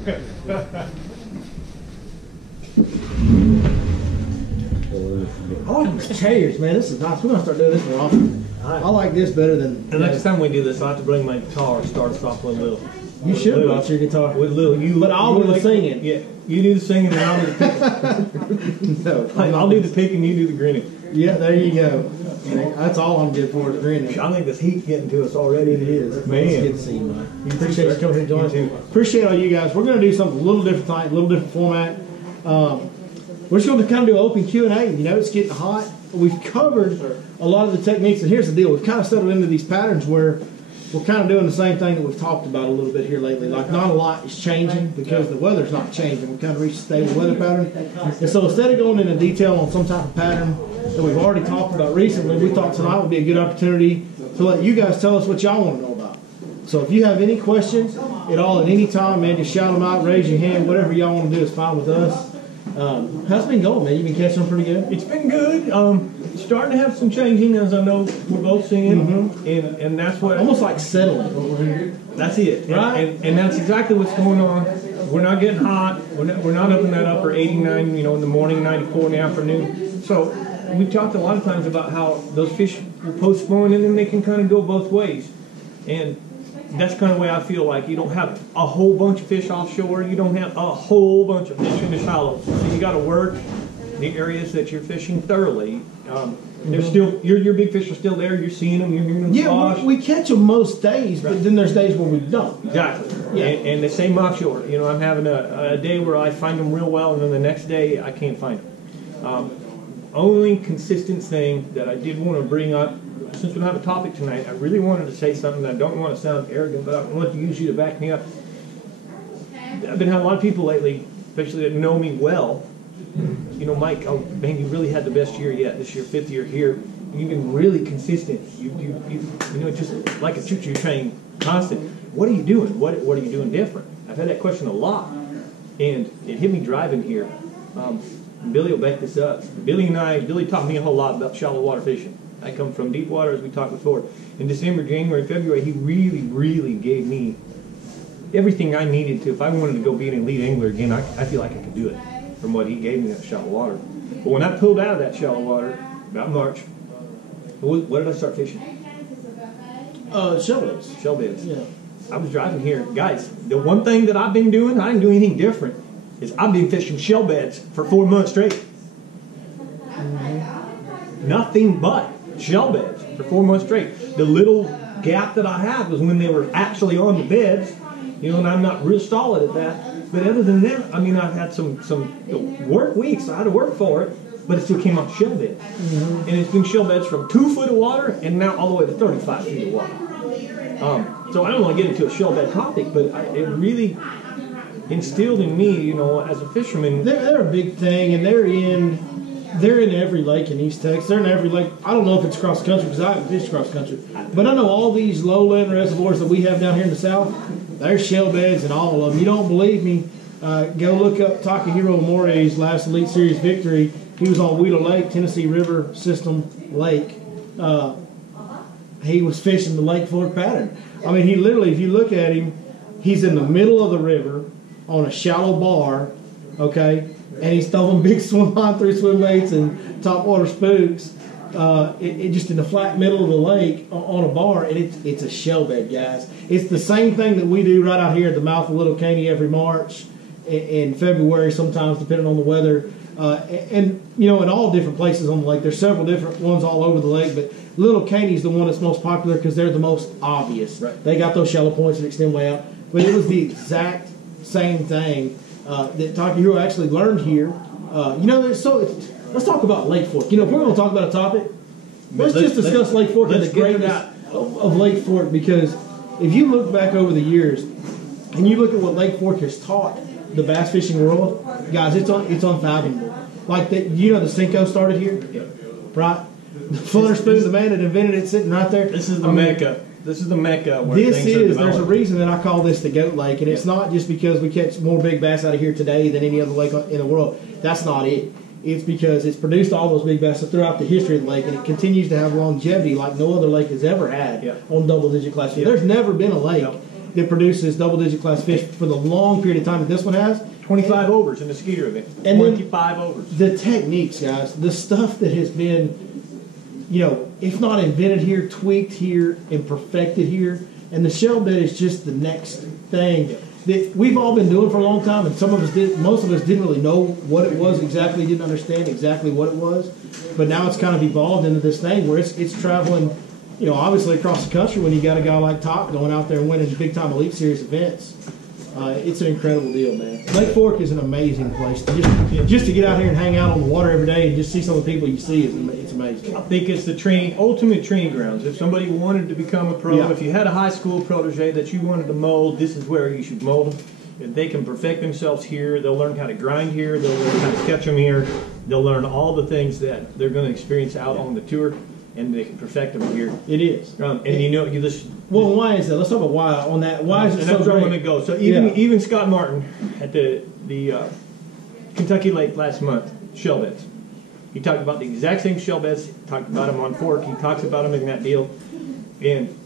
I like these chairs, man. This is nice. We're gonna start doing this more often. I like this better than. The next time we do this, I have to bring my guitar and start us off with a little. You should bring your guitar. With little, but I'll do the singing. Yeah, you do the singing and I'll do the picking. No, I'll do the picking, you do the grinning. Yeah, there you go. That's all I'm good for is grinning. I think this heat's getting to us already. It is. Man. It's good to see you, man. Appreciate you coming here joining us. Appreciate all you guys. We're going to do something a little different tonight, a little different format. We're just going to kind of do an open Q&A. You know, it's getting hot. We've covered a lot of the techniques, and here's the deal. We've kind of settled into these patterns where we're kind of doing the same thing that we've talked about a little bit here lately. Like, not a lot is changing because the weather's not changing. We've kind of reached a stable weather pattern. And so instead of going into detail on some type of pattern that we've already talked about recently, we thought tonight would be a good opportunity to let you guys tell us what y'all want to know about. So if you have any questions at all at any time, man, just shout them out, raise your hand, whatever y'all want to do is fine with us. How's it been going, man? You been catching them pretty good? It's been good. Starting to have some changing, as I know we're both seeing, and that's what almost like settling. That's it, right? And that's exactly what's going on. We're not getting hot. We're not up in that upper 89, you know, in the morning, 94 in the afternoon. So we've talked a lot of times about how those fish will post-spawn and then they can kind of go both ways, and that's kind of the way I feel. Like, you don't have a whole bunch of fish offshore. You don't have a whole bunch of fish in the shallows. So you got to work the areas that you're fishing thoroughly. They're still your big fish are still there. You're seeing them. You're hearing them. Yeah, we catch them most days, but then there's days where we don't. Exactly. Yeah. And the same offshore. You know, I'm having a day where I find them real well, and then the next day I can't find them. Only consistent thing that I did want to bring up, since we don't have a topic tonight, I really wanted to say something. I don't want to sound arrogant, but I want to use you to back me up. I've been having a lot of people lately, especially that know me well. You know, Mike, oh man, you really had the best year yet. This year, 5th year here. You've been really consistent. You know, just like a choo-choo train, constant. What are you doing? What are you doing different? I've had that question a lot, and it hit me driving here. Billy will back this up. Billy taught me a whole lot about shallow water fishing. I come from deep water, as we talked before. In December, January, February, he really, really gave me everything I needed to. If I wanted to go be an elite angler again, I feel like I could do it from what he gave me in that shallow water. But when I pulled out of that shallow water, about March, what did I start fishing? Shell beds. Shell beds. Yeah. I was driving here. Guys, the one thing that I've been doing, I didn't do anything different, is I've been fishing shell beds for 4 months straight. Nothing but shell beds for 4 months straight. The little gap that I had was when they were actually on the beds, you know, and I'm not real solid at that. But other than that, I mean, I've had some work weeks. I had to work for it, but it still came off shell beds. And it's been shell beds from 2 foot of water and now all the way to 35 feet of water. So I don't want to get into a shell bed topic, but it really instilled in me, you know, as a fisherman. They're a big thing, and they're in every lake in East Texas. They're in every lake. I don't know if it's cross country because I haven't fished cross country, but I know all these lowland reservoirs that we have down here in the south. There's shell beds in all of them. You don't believe me? Go look up Takahiro Mori's last Elite Series victory. He was on Wheeler Lake, Tennessee River System Lake. He was fishing the Lake Fork pattern. I mean, he literally, if you look at him, he's in the middle of the river on a shallow bar, okay, and he's throwing big swim line through swim baits and topwater spooks. It just in the flat middle of the lake on a bar, and it's a shell bed, guys. It's the same thing that we do right out here at the mouth of Little Caney every March, in February sometimes, depending on the weather. And you know, in all different places on the lake. There's several different ones all over the lake, but Little Caney's the one that's most popular because they're the most obvious. Right. They got those shallow points that extend way out. But it was the exact same thing that Takahiro actually learned here. You know, let's talk about Lake Fork. You know, if we're going to talk about a topic, let's just discuss Lake Fork and the greatness of Lake Fork, because if you look back over the years and you look at what Lake Fork has taught the bass fishing world, guys, it's unfathomable. Like that, you know, the Cinco started here, right? The flutter spoon, the man that invented it, sitting right there. This is the Mecca. This is the Mecca where this things is. are developed. There's a reason that I call this the Goat Lake, and it's not just because we catch more big bass out of here today than any other lake in the world. That's not it. It's because it's produced all those big bass throughout the history of the lake, and it continues to have longevity like no other lake has ever had on double-digit class. There's never been a lake that produces double-digit class fish for the long period of time that this one has. 25 overs in the skeeter event. And 25 overs. The techniques, guys, the stuff that has been, you know, if not invented here, tweaked here, and perfected here, and the shell bed is just the next thing that we've all been doing for a long time, and some of us did, most of us didn't really know what it was exactly, didn't understand exactly what it was, but now it's kind of evolved into this thing where it's traveling, you know, obviously across the country when you got a guy like Top going out there and winning big-time Elite Series events. It's an incredible deal, man. Lake Fork is an amazing place. Just to get out here and hang out on the water every day and just see some of the people you see, it's amazing. I think it's the ultimate training grounds. If somebody wanted to become a pro, if you had a high school protege that you wanted to mold, this is where you should mold them. If they can perfect themselves here, they'll learn how to grind here, they'll learn how to catch them here, they'll learn all the things that they're going to experience out on the tour, and they can perfect them here. It is. And you know, you just... Well, why is that? Let's talk about why on that. Why is it so great? Let me go. So even Scott Martin at the Kentucky Lake last month, shell beds. He talked about the exact same shell beds. He talked about them on Fork. He talks about them in that deal. And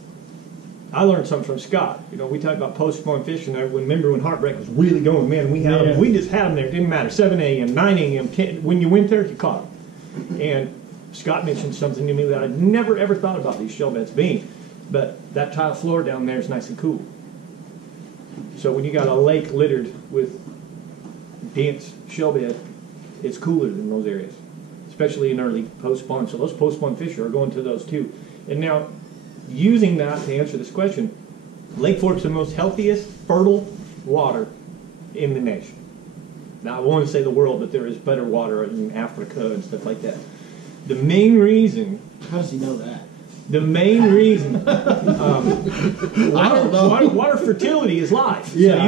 I learned something from Scott. You know, we talked about post-spawn fishing. Remember when Heartbreak was really going, man, we had them. We just had them there. It didn't matter. 7 a.m., 9 a.m., 10. When you went there, you caught them. And Scott mentioned something to me that I'd never, ever thought about these shell beds being. But that tile floor down there is nice and cool. So when you got a lake littered with dense shell bed, it's cooler than those areas, especially in early post-spawn. So those post-spawn fish are going to those too. And now, using that to answer this question, Lake Fork's the most healthiest, fertile water in the nation. Now, I want to say the world, but there is better water in Africa and stuff like that. The main reason... How does he know that? The main reason water fertility is life. Yeah, so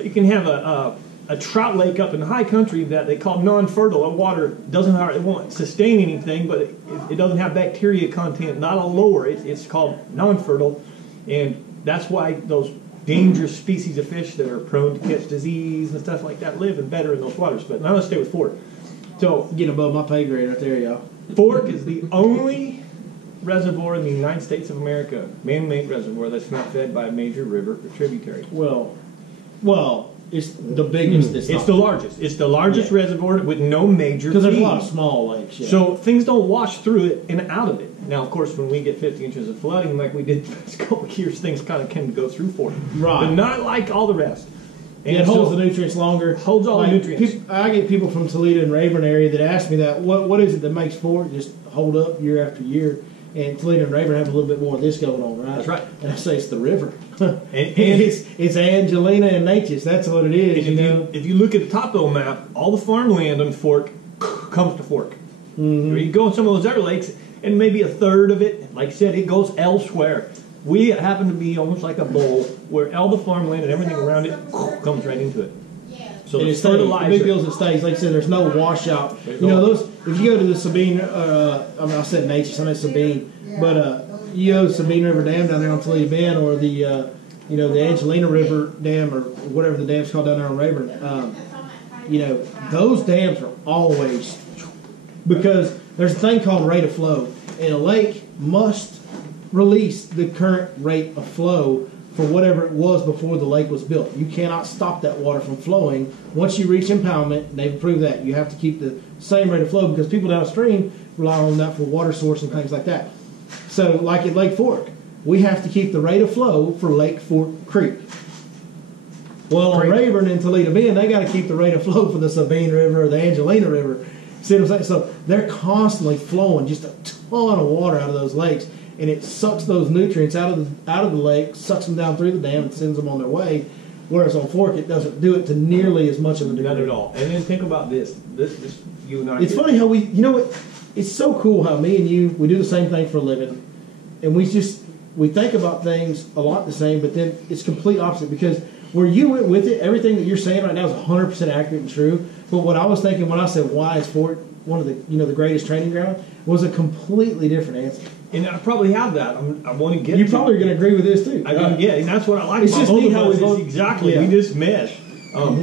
you can have a trout lake up in the high country that they call non-fertile. The water it won't sustain anything, but it doesn't have bacteria content, not a lower. It's called non-fertile, and that's why those dangerous species of fish that are prone to catch disease and stuff like that live and better in those waters. But now let's stay with Fork. So getting above my pay grade right there, y'all. Fork is the only reservoir in the United States of America, man-made reservoir that's not fed by a major river or tributary. Well, it's the biggest. It's the largest. It's the largest reservoir with no major. Because there's a lot of small lakes. Yeah. So things don't wash through it and out of it. Now, of course, when we get 50 inches of flooding like we did the past couple of years, things kind of can go through for it. Right. But not like all the rest. And it holds the nutrients longer. Holds all the nutrients. I get people from Toledo and Rayburn area that ask me that. What is it that makes Fork just hold up year after year? And Toledo and Rayburn have a little bit more of this going on, right? That's right. And I say it's the river. and it's Angelina and Natchez. That's what it is. If you look at the top of the map, all the farmland on Fork comes to Fork. Mm-hmm. You go on some of those other lakes, and maybe a third of it, like I said, it goes elsewhere. We happen to be almost like a bowl where all the farmland and everything around it comes right into it. So it's fertilizer. The big deal is it stays. Like I said, there's no washout. You know, those. If you go to the Sabine, I said Natchez, I meant Sabine, but you go to Sabine River Dam down there on Toledo Bend, or the the Angelina River Dam, or whatever the dam's called down there on Rayburn. Those dams are always, because there's a thing called rate of flow, and a lake must release the current rate of flow for whatever it was before the lake was built. You cannot stop that water from flowing. Once you reach impoundment, they've proved that. You have to keep the same rate of flow because people downstream rely on that for water source and things like that. So like at Lake Fork, we have to keep the rate of flow for Lake Fork Creek. Well, on Rayburn and Toledo Bend, they got to keep the rate of flow for the Sabine River or the Angelina River. See what I'm saying? So they're constantly flowing just a ton of water out of those lakes, and it sucks those nutrients out of the lake, sucks them down through the dam, and sends them on their way. Whereas on Fork, it doesn't do it to nearly as much of a degree. Not at all. And then think about this you and I. It's funny how it's so cool how me and you, we do the same thing for a living, and we think about things a lot the same, but then it's complete opposite, because where you went with it, everything that you're saying right now is 100% accurate and true. But what I was thinking when I said why is Fork one of the greatest training ground was a completely different answer. And I probably have that. I want to get. You probably are going to agree with this too. And that's what I like. It's about just neat how we both. Exactly. Yeah. We just mesh.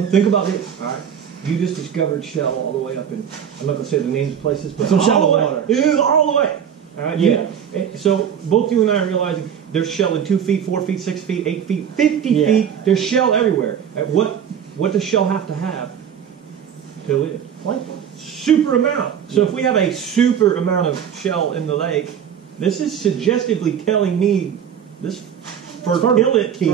Think about this. All right. You just discovered shell all the way up in. I'm not going to say the names of places, but some shallow water. It is all the way. Yeah. So both you and I are realizing there's shell in 2 feet, 4 feet, 6 feet, 8 feet, 50 feet. There's shell everywhere. What does shell have to have to live? Plankton. Super amount. So if we have a super amount of shell in the lake, this is suggestively telling me this fertility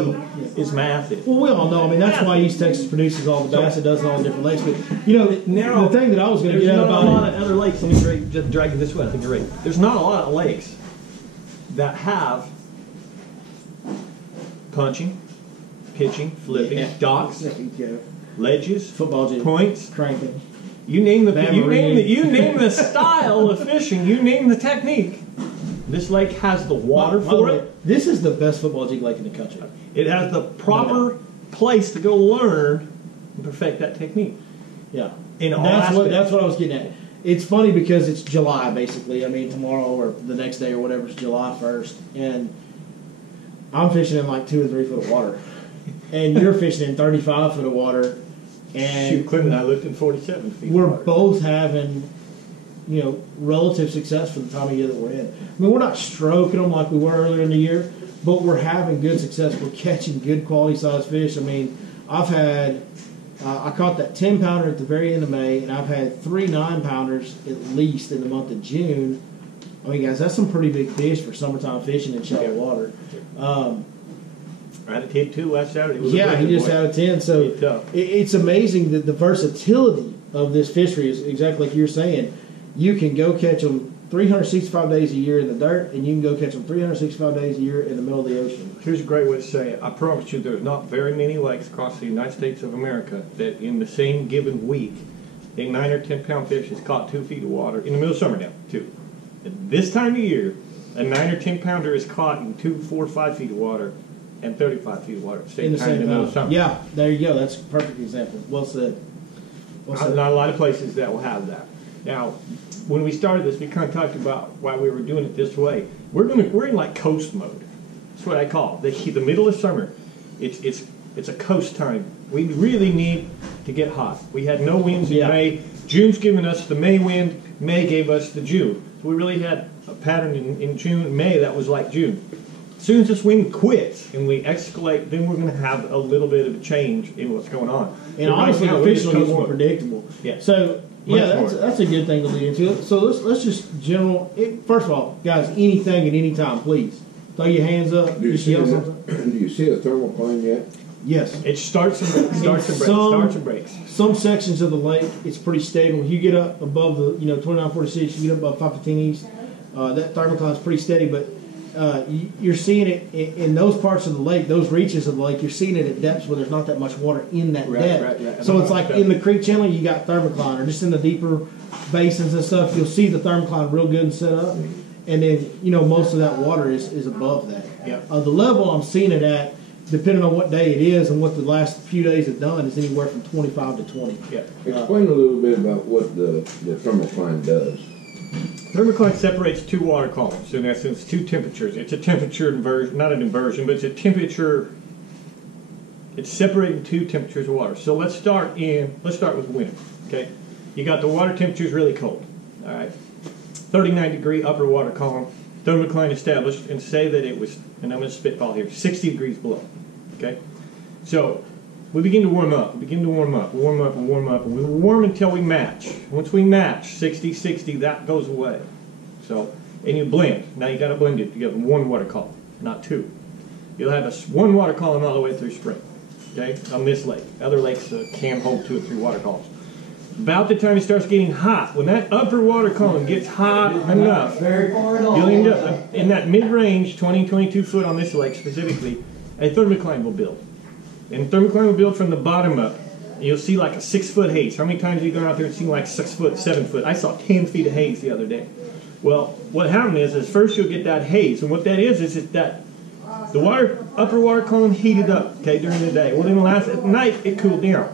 is massive. Well, we all know. I mean, that's why East Texas produces all the bass it does in all the different lakes. But you know, now the thing that I was going to get at about a lot of other lakes. And you're just dragging this way. I think you're right. There's not a lot of lakes that have punching, pitching, flipping, docks, ledges, football gym, points, cranking. You name the style of fishing. You name the technique. This lake has the water for it. This is the best football jig lake in the country. It has the proper place to go learn and perfect that technique. Yeah. That's what I was getting at. It's funny because it's July, basically. I mean, tomorrow or the next day or whatever is July 1st. And I'm fishing in like 2 or 3 foot of water. And you're fishing in 35 foot of water. And shoot, Clinton and I looked in 47 feet. We're both having, you know, relative success for the time of year that we're in. I mean, we're not stroking them like we were earlier in the year, but we're having good success. We're catching good quality size fish. I mean, I've had, I caught that 10 pounder at the very end of May, and I've had 3 9-pounders at least in the month of June. I mean, guys, that's some pretty big fish for summertime fishing in shallow water. I had a 10 too last Saturday. He just had a 10. So it's amazing that the versatility of this fishery is exactly like you're saying. You can go catch them 365 days a year in the dirt, and you can go catch them 365 days a year in the middle of the ocean. Here's a great way to say it. I promise you there's not very many lakes across the United States of America that in the same given week a 9 or 10 pound fish is caught 2 feet of water in the middle of summer now, too. At this time of year, a 9 or 10 pounder is caught in 2, 4, 5 feet of water and 35 feet of water at the same time in the middle of summer. Yeah, there you go. That's a perfect example. Well said. Not a lot of places that will have that. Now, when we started this, we kind of talked about why we were doing it this way. We're in like coast mode. That's what I call it. The middle of summer. It's a coast time. We really need to get hot. We had no winds in May. June's given us the May wind. May gave us the June. So we really had a pattern in June, May that was like June. As soon as this wind quits and we escalate, then we're going to have a little bit of a change in what's going on. And honestly, the fish will get more predictable. Yeah. So that's a good thing to lead into. So let's just first of all, guys, anything at any time, please throw your hands up. Do you see a thermocline yet? Yes. It starts and breaks. Some sections of the lake, it's pretty stable. You get up above the 2946, you get up above 515 east. That thermocline is pretty steady, but you're seeing it in those parts of the lake, those reaches of the lake. You're seeing it at depths where there's not that much water in that depth. Right. So it's like in the creek channel, you got thermocline, or just in the deeper basins and stuff, you'll see the thermocline real good and set up. And then most of that water is above that. Yeah. The level I'm seeing it at, depending on what day it is and what the last few days have done, is anywhere from 25 to 20. Yeah. Explain a little bit about what the thermocline does. Thermocline separates 2 water columns. So in essence, 2 temperatures. It's a temperature inversion, not an inversion, but it's a temperature. It's separating 2 temperatures of water. So let's start with winter. Okay, you got the water temperatures really cold. All right, 39 degree upper water column. Thermocline established, and say that it was, and I'm going to spitball here, 60 degrees below. Okay, so we begin to warm up. We warm up, and we warm until we match. Once we match, 60, 60, that goes away. So, and you blend. Now you got to blend it. You have 1 water column, not 2. You'll have 1 water column all the way through spring. Okay, on this lake. Other lakes can hold 2 or 3 water columns. About the time it starts getting hot, when that upper water column gets hot enough, you'll end up in that mid-range, 20, 22 foot on this lake specifically, a thermocline will build. And thermocline will build from the bottom up. You'll see like a 6 foot haze. How many times have you gone out there and seen like 6 foot, 7 foot? I saw 10 feet of haze the other day. Well, what happened is first you'll get that haze. And what that is that the upper water column heated up, okay, during the day. Well, then at night it cooled down.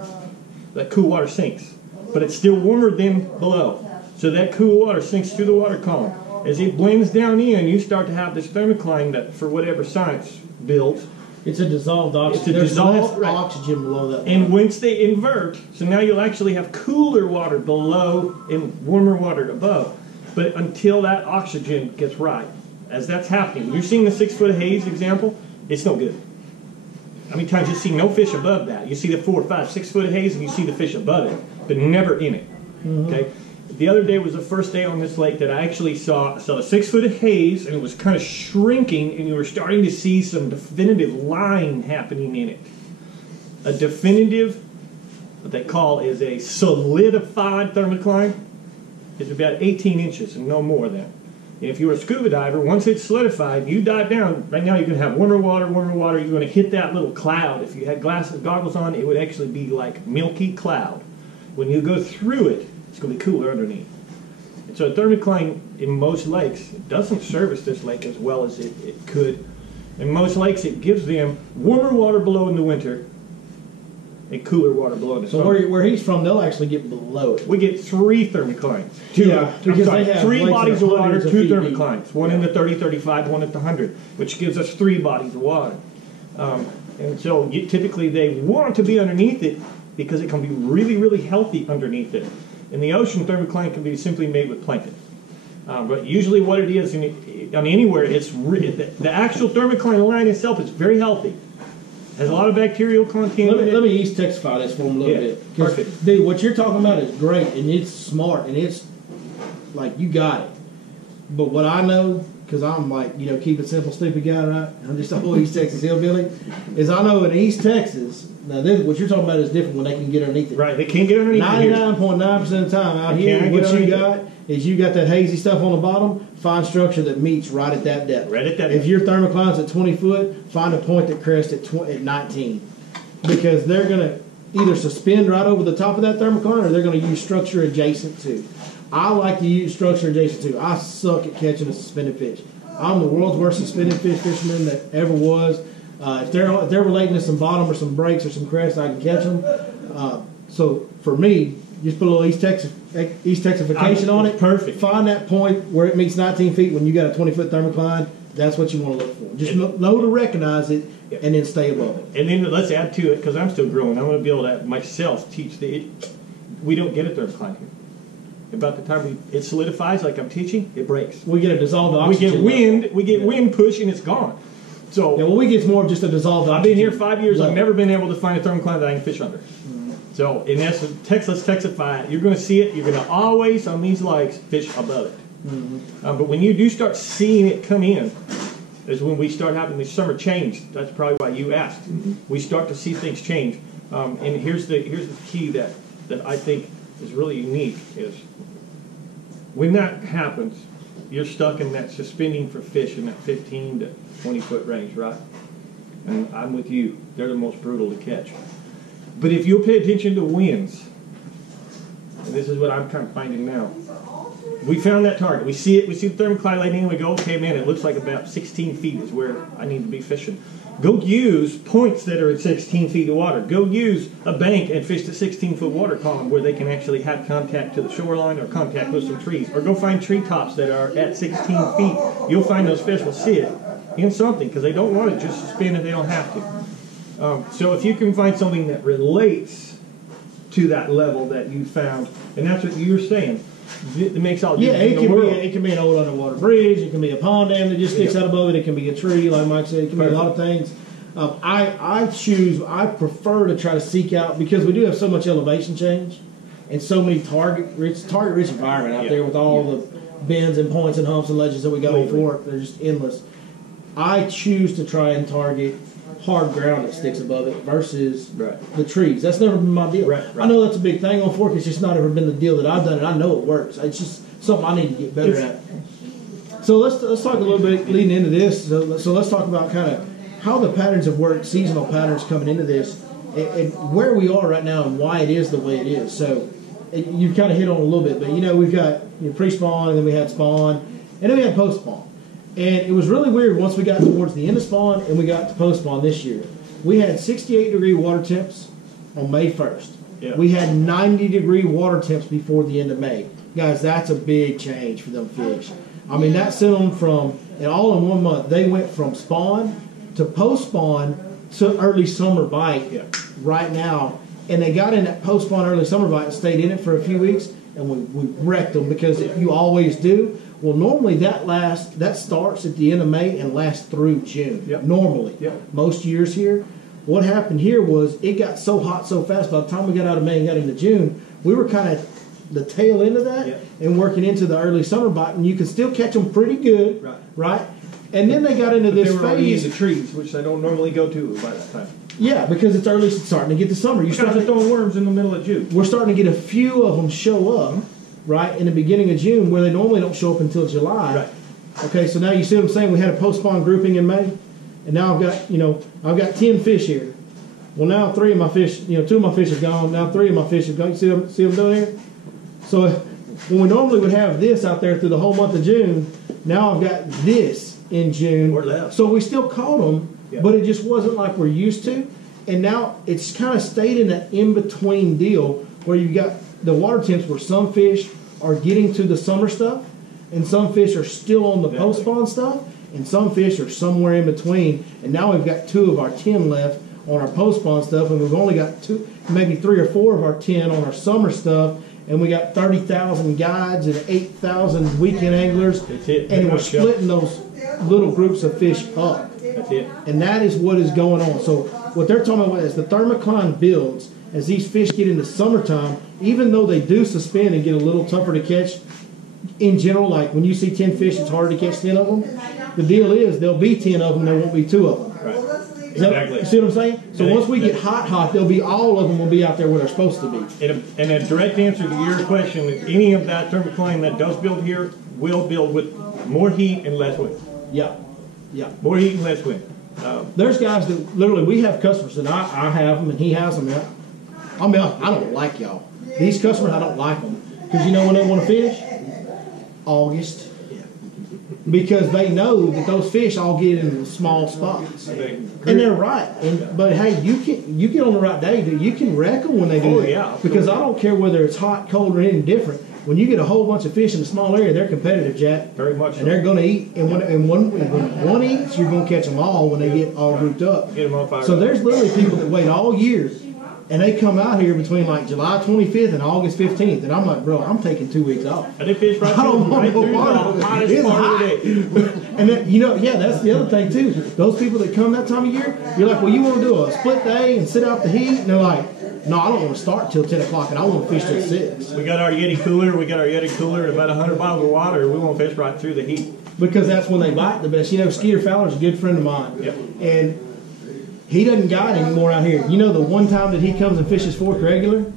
That cool water sinks. But it's still warmer than below. So that cool water sinks through the water column. As it blends down in, you start to have this thermocline that, for whatever science builds, it's a dissolved oxygen. There's less oxygen below that. And once they invert, so now you'll actually have cooler water below and warmer water above. But until that oxygen gets right, as that's happening, you're seeing the 6 foot haze example, it's no good. How many times you see no fish above that? You see the 4, 5, 6 foot haze and you see the fish above it, but never in it. Okay. The other day was the first day on this lake that I actually saw a 6 foot haze, and it was kind of shrinking, and you were starting to see some definitive line happening in it. A definitive, what they call is a solidified thermocline, is about 18 inches and no more than. And if you're a scuba diver, once it's solidified, you dive down, right now you're going to have warmer water, you're going to hit that little cloud. If you had goggles on, it would actually be like milky cloud. When you go through it, it's going to be cooler underneath. And so a thermocline in most lakes doesn't service this lake as well as it could. In most lakes, it gives them warmer water below in the winter and cooler water below in the summer. So where he's from, they'll actually get below it. We get 3 thermoclines. Because they have 3 bodies of water, hundreds 2 of feet thermoclines. deep. One in the 30, 35, one at the 100, which gives us 3 bodies of water. And so typically they want to be underneath it because it can be really, really healthy underneath it. In the ocean, thermocline can be simply made with plankton. But usually what it is, anywhere, it's the actual thermocline line itself is very healthy. Has a lot of bacterial content in it. Let me East Texify this for him a little bit. Perfect. Dude, what you're talking about is great, and it's smart, and it's like, you got it. But what I know, because I'm like, keep it simple, stupid guy, right? I'm just a whole East Texas hillbilly, is I know in East Texas, now what you're talking about is different when they can get underneath it. Right, they can't get underneath it. 99.9% of the time out here, what you got is you got that hazy stuff on the bottom, find structure that meets right at that depth. Right at that depth. If your thermocline's at 20 foot, find a point that crests at 19. Because they're going to either suspend right over the top of that thermocline, or they're going to use structure adjacent to. I like to use structure adjacent to. I suck at catching a suspended fish. I'm the world's worst suspended fish fisherman that ever was. If they're relating to some bottom or some breaks or some crests, I can catch them. So for me, just put a little East Texification on it. Perfect. Find that point where it meets 19 feet when you got a 20-foot thermocline. That's what you want to look for. Just know to recognize it and then stay above it. And then let's add to it, because I'm still growing. I'm going to be able to myself teach we don't get a thermocline here. About the time it solidifies, like I'm teaching, it breaks. We get a dissolved oxygen. We get wind push and it's gone. So we get more of just a dissolved oxygen. I've been here 5 years. I've never been able to find a thermocline that I can fish under. So in essence, let's Texify it. You're going to see it. You're going to always, on these lakes, fish above it. But when you do start seeing it come in, is when we start having the summer change. That's probably why you asked. We start to see things change. And here's the key that I think is really unique is when that happens, you're stuck in that suspending for fish in that 15 to 20 foot range, right? And I'm with you. They're the most brutal to catch. But if you'll pay attention to winds, and this is what I'm kind of finding now, we found that target. We see it. We see the thermocline lighting, and we go, okay, man, it looks like about 16 feet is where I need to be fishing. Go use points that are at 16 feet of water. Go use a bank and fish the 16-foot water column where they can actually have contact to the shoreline or contact with some trees. Or go find treetops that are at 16 feet. You'll find those fish will see it in something because they don't want to just suspend if they don't have to. So if you can find something that relates to that level that you found, and that's what you're saying, it makes all the difference in the world. It can be an old underwater bridge. It can be a pond dam that just sticks out above it. It can be a tree, like Mike said. It can be a lot of things. I prefer to try to seek out, because we do have so much elevation change and so many target-rich environment out there with all the bends and points and humps and ledges that we got on Fork. They're just endless. I choose to try and target hard ground that sticks above it versus the trees. That's never been my deal. I know that's a big thing on Fork. It's just not ever been the deal that I've done, and I know it works. It's just something I need to get better at. So let's talk a little bit leading into this. So let's talk about kind of how the patterns have worked, seasonal patterns coming into this, and where we are right now and why it is the way it is. So you've kind of hit on it a little bit, but we've got pre-spawn, and then we had spawn, and then we had post-spawn. And it was really weird once we got towards the end of spawn and we got to post-spawn this year. We had 68-degree water temps on May 1st. Yeah. We had 90-degree water temps before the end of May. Guys, that's a big change for them fish. I mean, that sent them from, and all in 1 month, they went from spawn to post-spawn to early summer bite right now. and they got in that post spawn early summer bite and stayed in it for a few weeks, and we wrecked them because if you always do. Well, normally that starts at the end of May and lasts through June. Yep. Normally, Yep. most years here. What happened here was it got so hot so fast. By the time we got out of May and got into June, we were kind of the tail end of that Yep. and working into the early summer bite, and you can still catch them pretty good, right? And then they got into this They were already in phase. the trees, which they don't normally go to by that time. Yeah, because it's early, it's starting to get the summer. You Because start they're throwing worms in the middle of June. We're starting to get a few of them show up, right, in the beginning of June, where they normally don't show up until July. Right. Okay, so now you see what I'm saying? We had a post-spawn grouping in May, and now I've got 10 fish here. Well, now 3 of my fish, 2 of my fish are gone. Now 3 of my fish are gone. You see them doing here? So when we normally would have this out there through the whole month of June, now I've got this in June. Or less. So we still caught them, Yeah. but it just wasn't like we're used to. And now it's kind of stayed in that in-between deal where you've got the water temps where some fish are getting to the summer stuff and some fish are still on the Exactly. post-spawn stuff and some fish are somewhere in between. And now we've got 2 of our 10 left on our post-spawn stuff, and we've only got 2, maybe 3 or 4 of our 10 on our summer stuff, and we got 30,000 guides and 8,000 weekend anglers, That's it. and we're That's it. splitting those little groups of fish up. That's it. And that is what is going on. So what they're talking about is the thermocline builds as these fish get into summertime, even though they do suspend and get a little tougher to catch in general, like when you see 10 fish, it's hard to catch 10 of them. The deal is there'll be 10 of them, there won't be 2 of them. Right. Is that, Exactly. you see what I'm saying? So And once we get hot, there'll be all of them will be out there where they're supposed to be. And a direct answer to your question, any of that thermocline that does build here will build with more heat and less wind. Yeah, yeah. More heat and less wind. There's guys that literally, we have customers, and I have them, and he has them. I mean, I don't like y'all. These customers, I don't like them. Because you know when they want to fish? August. Because they know that those fish all get in small spots. And they're right. But hey, you get on the right day, dude. You can wreck them when they do Oh, that. yeah. Because I don't care whether it's hot, cold, or anything different. When you get a whole bunch of fish in a small area, they're competitive, Jack. Very much so. And they're going to eat. And when one eats, you're going to catch them all when they get all grouped up. Get them on fire. So there's literally people that wait all year, and they come out here between like July 25th and August 15th, and I'm like, bro, I'm taking 2 weeks off. And they fish right I don't through, want right no through the water. hottest It's part hot. of the day. And then, that's the other thing too. Those people that come that time of year, you're like, well, you want to do a split day and sit out the heat? And they're like, no, I don't want to start till 10 o'clock, and I want to fish till 6. We got our Yeti cooler. And about 100 bottles of water. We won't fish right through the heat. Because that's when they bite the best. Skeeter Fowler's a good friend of mine. Yep. And he doesn't guide anymore out here. You know the one time that he comes and fishes Fork regular?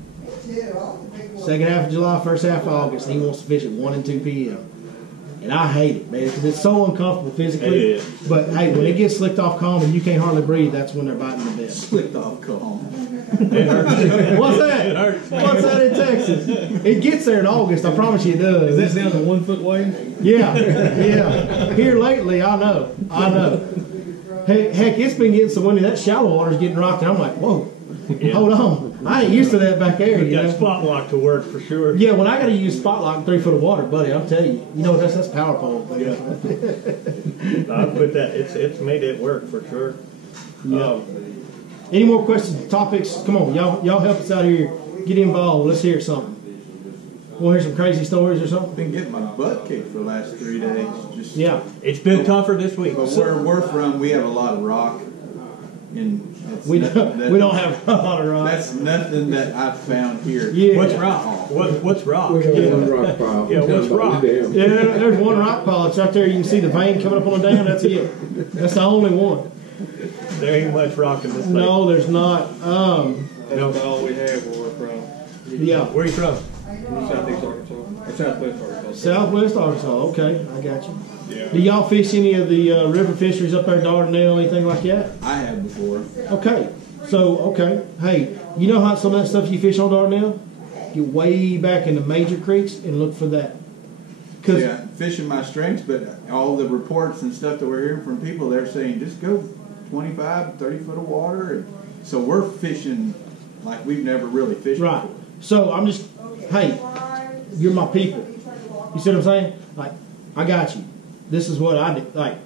Second half of July, first half of August. He wants to fish at 1 and 2 p.m. And I hate it, man, because it's so uncomfortable physically. It is. But hey, when it gets slicked off calm and you can't hardly breathe, that's when they're biting the best. Slicked off calm. What's that? It hurts. What's that in Texas? It gets there in August. I promise you it does. Is that down to 1 foot wave? Yeah, yeah. Here lately, I know. Heck, it's been getting so windy. That shallow water's getting rocked, and I'm like, whoa, hold on. I ain't used to that back there, We you got know. spot lock to work for sure. Yeah, when I got to use spot lock in 3 foot of water, buddy, I'm telling you, that's power pole. Yeah. I put that. It's made it work for sure. Any more questions, topics? Come on, y'all help us out here. Get involved. Let's hear something. Want to hear some crazy stories or something? Been getting my butt kicked for the last 3 days. Just Yeah. It's been tougher this week. But where we're from, we have a lot of rock, and it's We nothing don't have a lot of rock. That's nothing that I've found here. Yeah. What's rock? What's rock? We got one rock pile. Yeah, what's rock? Damn. Yeah, there's one rock pile. It's right there. You can see the vein coming up on the dam. That's it. That's the only one. There ain't much rock in this lake. No, there's not. That's about all we have where we're from. Yeah. Where are you from? Southeast Arkansas. Or Southwest Arkansas. Southwest Arkansas. Okay, I got you. Yeah. Do y'all fish any of the river fisheries up there, Dardanelle, anything like that? I have before. Okay. So, hey, you know how some of that stuff you fish on Dardanelle? Get way back in the major creeks and look for that. Cause Yeah, fishing my strengths, but all the reports and stuff that we're hearing from people, they're saying just go 25, 30 foot of water. And so we're fishing like we've never really fished right. before. So I'm just, hey, you're my people. You see what I'm saying? Like, I got you. This is what I did. Like,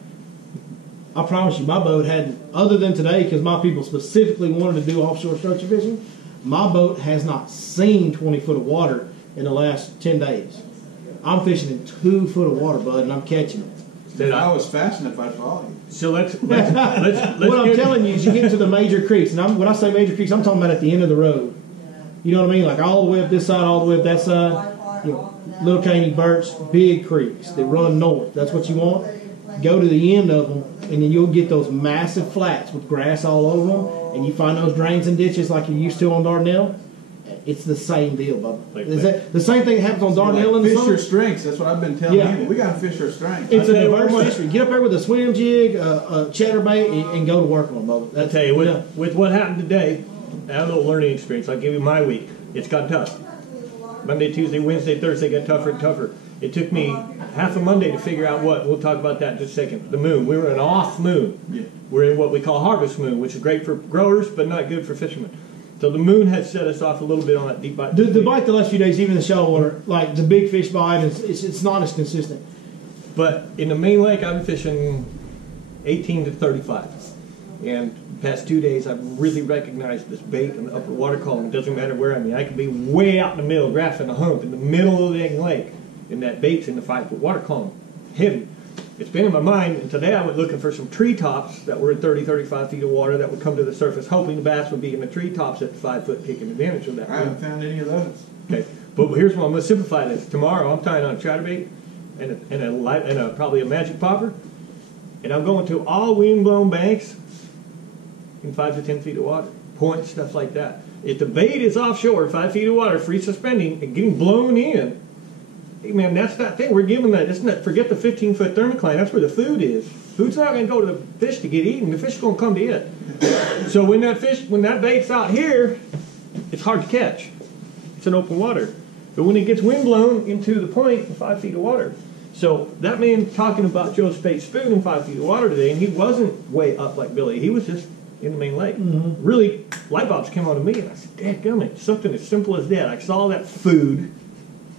I promise you, my boat hadn't, other than today, because my people specifically wanted to do offshore structure fishing, My boat has not seen 20 foot of water in the last 10 days. I'm fishing in 2 foot of water, bud, and I'm catching it. If I was fast enough, I'd follow you. So let's What I'm telling you is you get to the major creeks, and when I say major creeks, I'm talking about at the end of the road. You know what I mean? Like all the way up this side, all the way up that side. You know, Little Caney, Birch, big creeks that run north. That's what you want. Go to the end of them, and then you'll get those massive flats with grass all over them, and you find those drains and ditches like you're used to on Dardanelle. It's the same deal, Bubba. Is that the same thing that happens on Dardanelle in the Fish summer? your strengths. That's what I've been telling Yeah. people. We got to fish our strengths. It's a diverse fishery. Get up there with a swim jig, a chatterbait, and go to work on them, Bubba. I'll tell you, with what happened today, I had a little learning experience. I'll give you my week. It's got tough. Monday, Tuesday, Wednesday, Thursday got tougher and tougher. It took me half a Monday to figure out what. We'll talk about that in just a second. The moon. We were an off moon. Yeah. We're in what we call harvest moon, which is great for growers, but not good for fishermen. So the moon has set us off a little bit on that deep bite. The bite the last few days, even the shallow water, like the big fish bite, it's not as consistent. But in the main lake, I've been fishing 18 to 35. And the past 2 days, I've really recognized this bait in the upper water column. It doesn't matter where I'm. I can be way out in the middle, grasping a hump in the middle of the dang lake, and that bait's in the 5 foot water column, heavy. It's been in my mind, and today I went looking for some treetops that were in 30, 35 feet of water that would come to the surface, hoping the bass would be in the treetops at the 5 foot, taking advantage of that. I haven't found any of those. Okay, but here's what I'm going to simplify this. Tomorrow I'm tying on a chatterbait and probably a magic popper, and I'm going to all wind-blown banks in 5 to 10 feet of water, points, stuff like that. If the bait is offshore, 5 feet of water, free suspending, and getting blown in, hey man, that's that thing. We're giving that. Isn't that? Forget the 15-foot thermocline. That's where the food is. Food's not going to go to the fish to get eaten. The fish is going to come to it. So when that bait's out here, it's hard to catch. It's in open water. But when it gets wind blown into the point, 5 feet of water. So that man talking about Joe Spate's spoon in 5 feet of water today, and he wasn't way up like Billy. He was just in the main lake. Mm-hmm. Really, light bulbs came on to me, and I said, dadgummit, something as simple as that. I saw that food.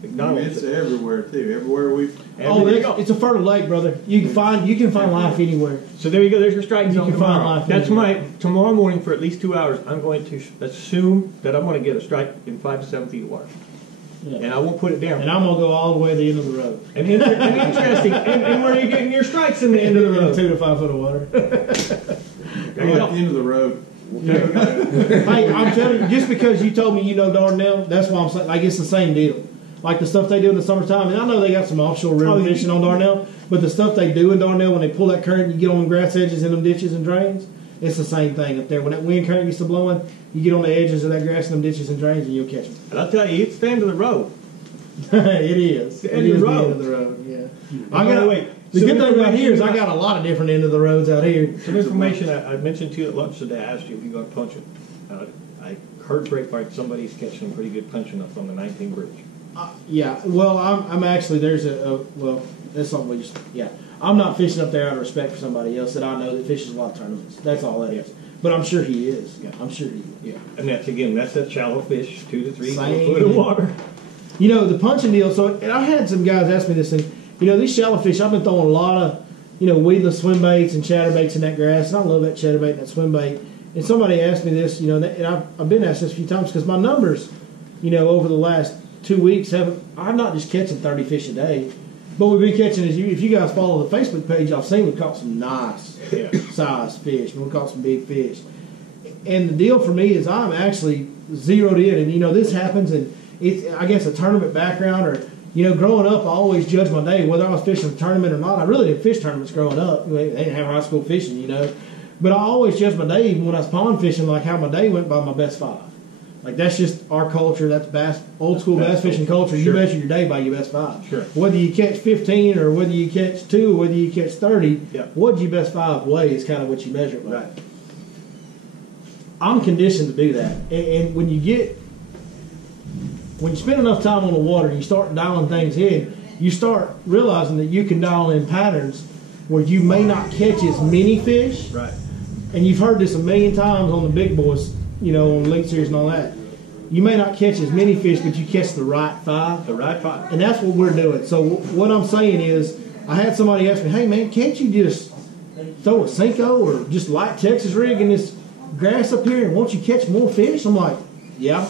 McDonald's. It's everywhere too. Everywhere it's a fertile lake, brother. You can find life anywhere. So there you go. There's your strike zone tomorrow. That's anywhere. Tomorrow morning for at least 2 hours. I'm going to assume that I'm going to get a strike in 5 to 7 feet of water, and I won't put it down. And I'm going to go all the way to the end of the road. And interesting. and where are you getting your strikes in the end of the road? 2 to 5 foot of water. at the end of the road. Hey, I'm telling you, just because you told me you know Dardanelle, that's why I'm saying, like, it's the same deal. Like the stuff they do in the summertime, and I know they got some offshore river fishing on Dardanelle, but the stuff they do in Dardanelle when they pull that current, you get on them grass edges and them ditches and drains, it's the same thing up there. When that wind current gets to blowing, you get on the edges of that grass and them ditches and drains, and you'll catch them. And I'll tell you, it's the end of the road. It is. It is the end of the road. Yeah. The good thing about here is I got a lot of different end of the roads out here. Some information I mentioned to you at lunch today. I asked you if you're going to punch it. I heard grapevine somebody's catching a pretty good punching up on the 19 bridge. Yeah, well, I'm actually, there's that's something we just, I'm not fishing up there out of respect for somebody else that I know that fishes a lot of tournaments. That's all that is. But I'm sure he is. Yeah. I'm sure he is. Yeah. And that's that shallow fish, 2 to 3 4 Same foot of water. You know, the punching deal, and I had some guys ask me this, and, these shallow fish, I've been throwing a lot of, weedless swim baits and chatterbaits in that grass, and I love that chatterbait and that swim bait. And somebody asked me this, and I've been asked this a few times, because my numbers, over the last 2 weeks, I'm not just catching 30 fish a day, but we've been catching, if you guys follow the Facebook page, I've seen we've caught some nice size fish, and we've caught some big fish. And the deal for me is I'm actually zeroed in, and this happens, and it's, I guess, a tournament background, or, growing up, I always judged my day, whether I was fishing a tournament or not. I really didn't fish tournaments growing up. They didn't have high school fishing, but I always judged my day, even when I was pond fishing, like how my day went by my best 5. Like, that's just our culture. That's old school bass fishing culture. You measure your day by your best 5. Sure. Whether you catch 15 or whether you catch 2 or whether you catch 30, what'd your best 5 weigh is kind of what you measure it by. Right. I'm conditioned to do that. And when you spend enough time on the water and you start dialing things in, you start realizing that you can dial in patterns where you may not catch as many fish. Right. And you've heard this a million times on the big boys, on Lake Series and all that. You may not catch as many fish, but you catch the right 5. The right 5. And that's what we're doing. So what I'm saying is, I had somebody ask me, hey man, can't you just throw a Cinco or just light Texas rig in this grass up here and won't you catch more fish? I'm like, Yeah,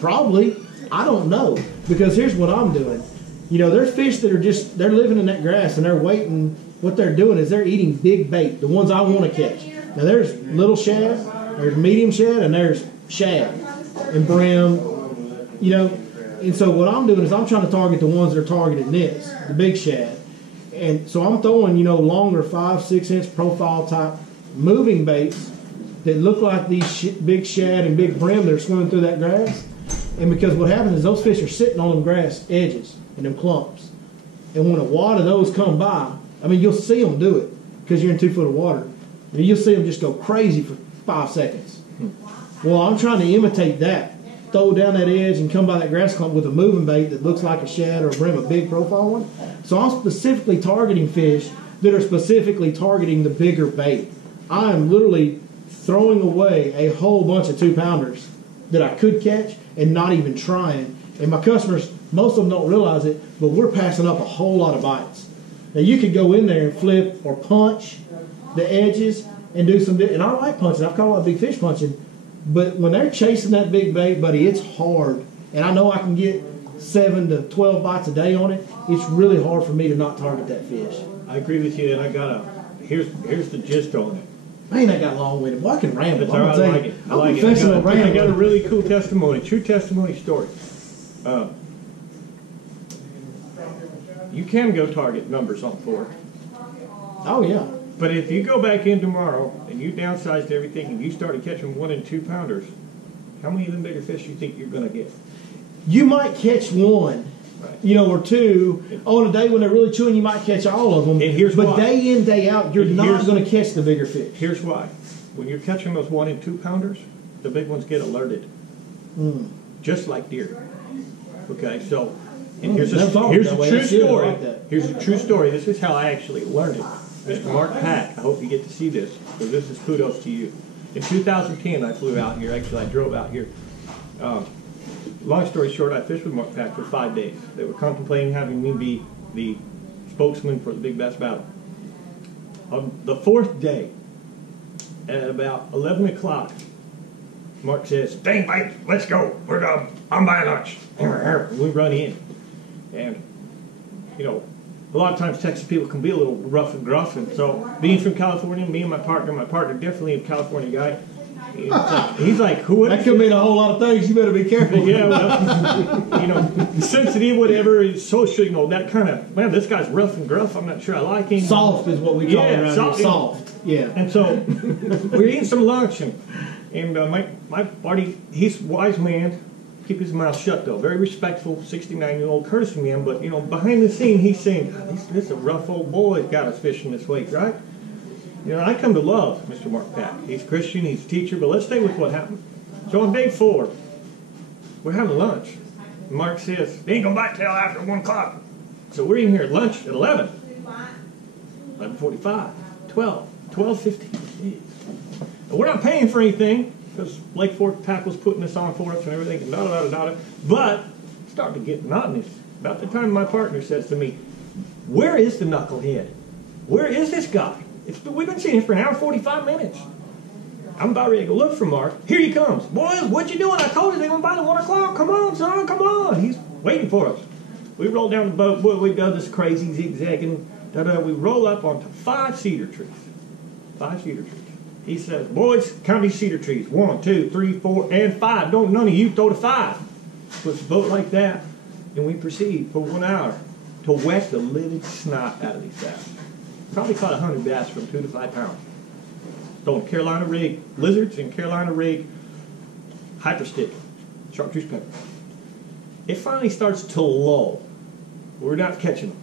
probably. I don't know. Because here's what I'm doing. You know, there's fish that are just, they're living in that grass and they're waiting. What they're doing is they're eating big bait, the ones I want to catch. Now there's little shad, there's medium shad, and there's shad and brim, you know. And so what I'm doing is I'm trying to target the ones that are targeting this, the big shad. And so I'm throwing, you know, longer 5-6 inch profile type moving baits that look like these big shad and big brim that are swimming through that grass. And because what happens is those fish are sitting on them grass edges and them clumps. And when a wad of those come by, I mean, you'll see them do it because you're in 2 foot of water. And you'll see them just go crazy for 5 seconds. Well, I'm trying to imitate that. Throw down that edge and come by that grass clump with a moving bait that looks like a shad or a brim, a big profile one. So I'm specifically targeting fish that are specifically targeting the bigger bait. I am literally throwing away a whole bunch of 2-pounders that I could catch and not even trying. And my customers, most of them don't realize it, but we're passing up a whole lot of bites. Now you could go in there and flip or punch the edges and do some, and I like punching. I've caught a lot of big fish punching. But when they're chasing that big bait, buddy, it's hard. And I know I can get 7 to 12 bites a day on it. It's really hard for me to not target that fish. I agree with you, and I got here's the gist on it. Man, I got long-winded. Well, I can ramble. That's all right, I like it. I like it. I got a really cool testimony, true testimony story. You can go target numbers on Fork. Oh, yeah. But if you go back in tomorrow and you downsized everything and you started catching 1 and 2 pounders, how many of them bigger fish do you think you're going to get? You might catch 1, you know, or 2. On a day when they're really chewing, you might catch all of them. And here's but why. Day in, day out, you're not going to catch the bigger fish. Here's why. When you're catching those 1 and 2 pounders, the big ones get alerted. Just like deer. Okay, so and here's a true story. Here's a true story. This is how I actually learned it. Mr. Mark Pack, I hope you get to see this, because this is kudos to you. In 2010, I flew out here. Actually, I drove out here. Long story short, I fished with Mark Pack for 5 days. They were contemplating having me be the spokesman for the Big Bass Battle. On the 4th day, at about 11 o'clock, Mark says, "Dang, Mike, let's go. I'm buying lunch." We run in. And, you know, a lot of times Texas people can be a little rough and gruff, and so being from California, me and my partner definitely a California guy. He's like, who? That could mean a whole lot of things. You better be careful. Yeah, well, you know, sensitive, whatever, social, you know, that kind of, man, this guy's rough and gruff. I'm not sure I like him. Soft is what we call it around here. Soft. Yeah. And so we're eating some lunch, and my buddy, he's a wise man. Keep his mouth shut though. Very respectful, 69-year-old courtesy man. But you know, behind the scene, he's saying, "This is a rough old boy. Got us fishing this week, right?" You know, I come to love Mr. Mark Pack. He's Christian, he's a teacher. But let's stay with what happened. So on day 4, we're having lunch. And Mark says, "They ain't gonna bite till after 1 o'clock." So we're in here at lunch at 11, 11:45, 12, 12:50. And we're not paying for anything, because Lake Fork Pack was putting this on for us and everything, and but it started to get monotonous. About the time my partner says to me, "Where is the knucklehead? Where is this guy? We've been seeing him for an hour and 45 minutes. I'm about ready to go look for Mark. Here he comes. "Boys, what you doing? I told you they went by at 1 o'clock. Come on, son, come on." He's waiting for us. We roll down the boat. Boy, we've done this crazy zigzagging. We roll up onto 5 cedar trees. 5 cedar trees. He says, "Boys, count these cedar trees. 1, 2, 3, 4, and 5. Don't none of you throw to 5. Puts the boat like that, and we proceed for 1 hour to wet the living snot out of these bass. Probably caught 100 bass from 2 to 5 pounds. Throwing Carolina rig, lizards and Carolina rig, hyperstick, chartreuse pepper. It finally starts to lull. We're not catching them.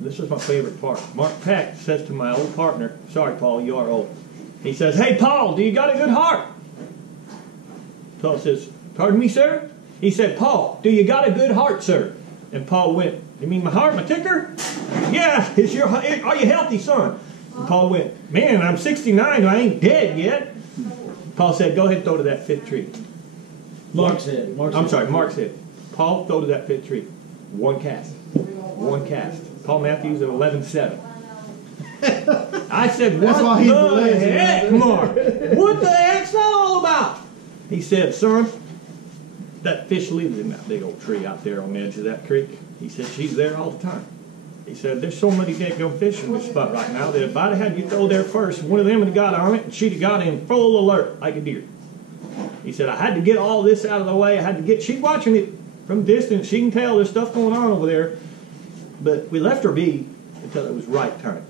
This is my favorite part. Mark Peck says to my old partner, "Sorry, Paul, you are old." He says, "Hey, Paul, do you got a good heart?" Paul says, "Pardon me, sir?" He said, "Paul, do you got a good heart, sir?" And Paul went, "You mean my heart, my ticker?" "Yeah, are you healthy, son?" And Paul went, "Man, I'm 69, I ain't dead yet." Paul said, "Go ahead and throw to that 5th tree." Mark said. Mark said. Paul, throw to that 5th tree. 1 cast. 1 cast. Paul Matthews at 11.7. I said, "What the heck, Mark? What the heck's that all about?" He said, son, that fish lives in that big old tree out there on the edge of that creek. He said, she's there all the time. He said, there's so many dead fish in this spot right now that if I'd have had you throw there first, one of them would have got on it, and she'd have got in full alert like a deer. He said, I had to get all this out of the way. She's watching it from distance. She can tell there's stuff going on over there. But we left her be until it was right time.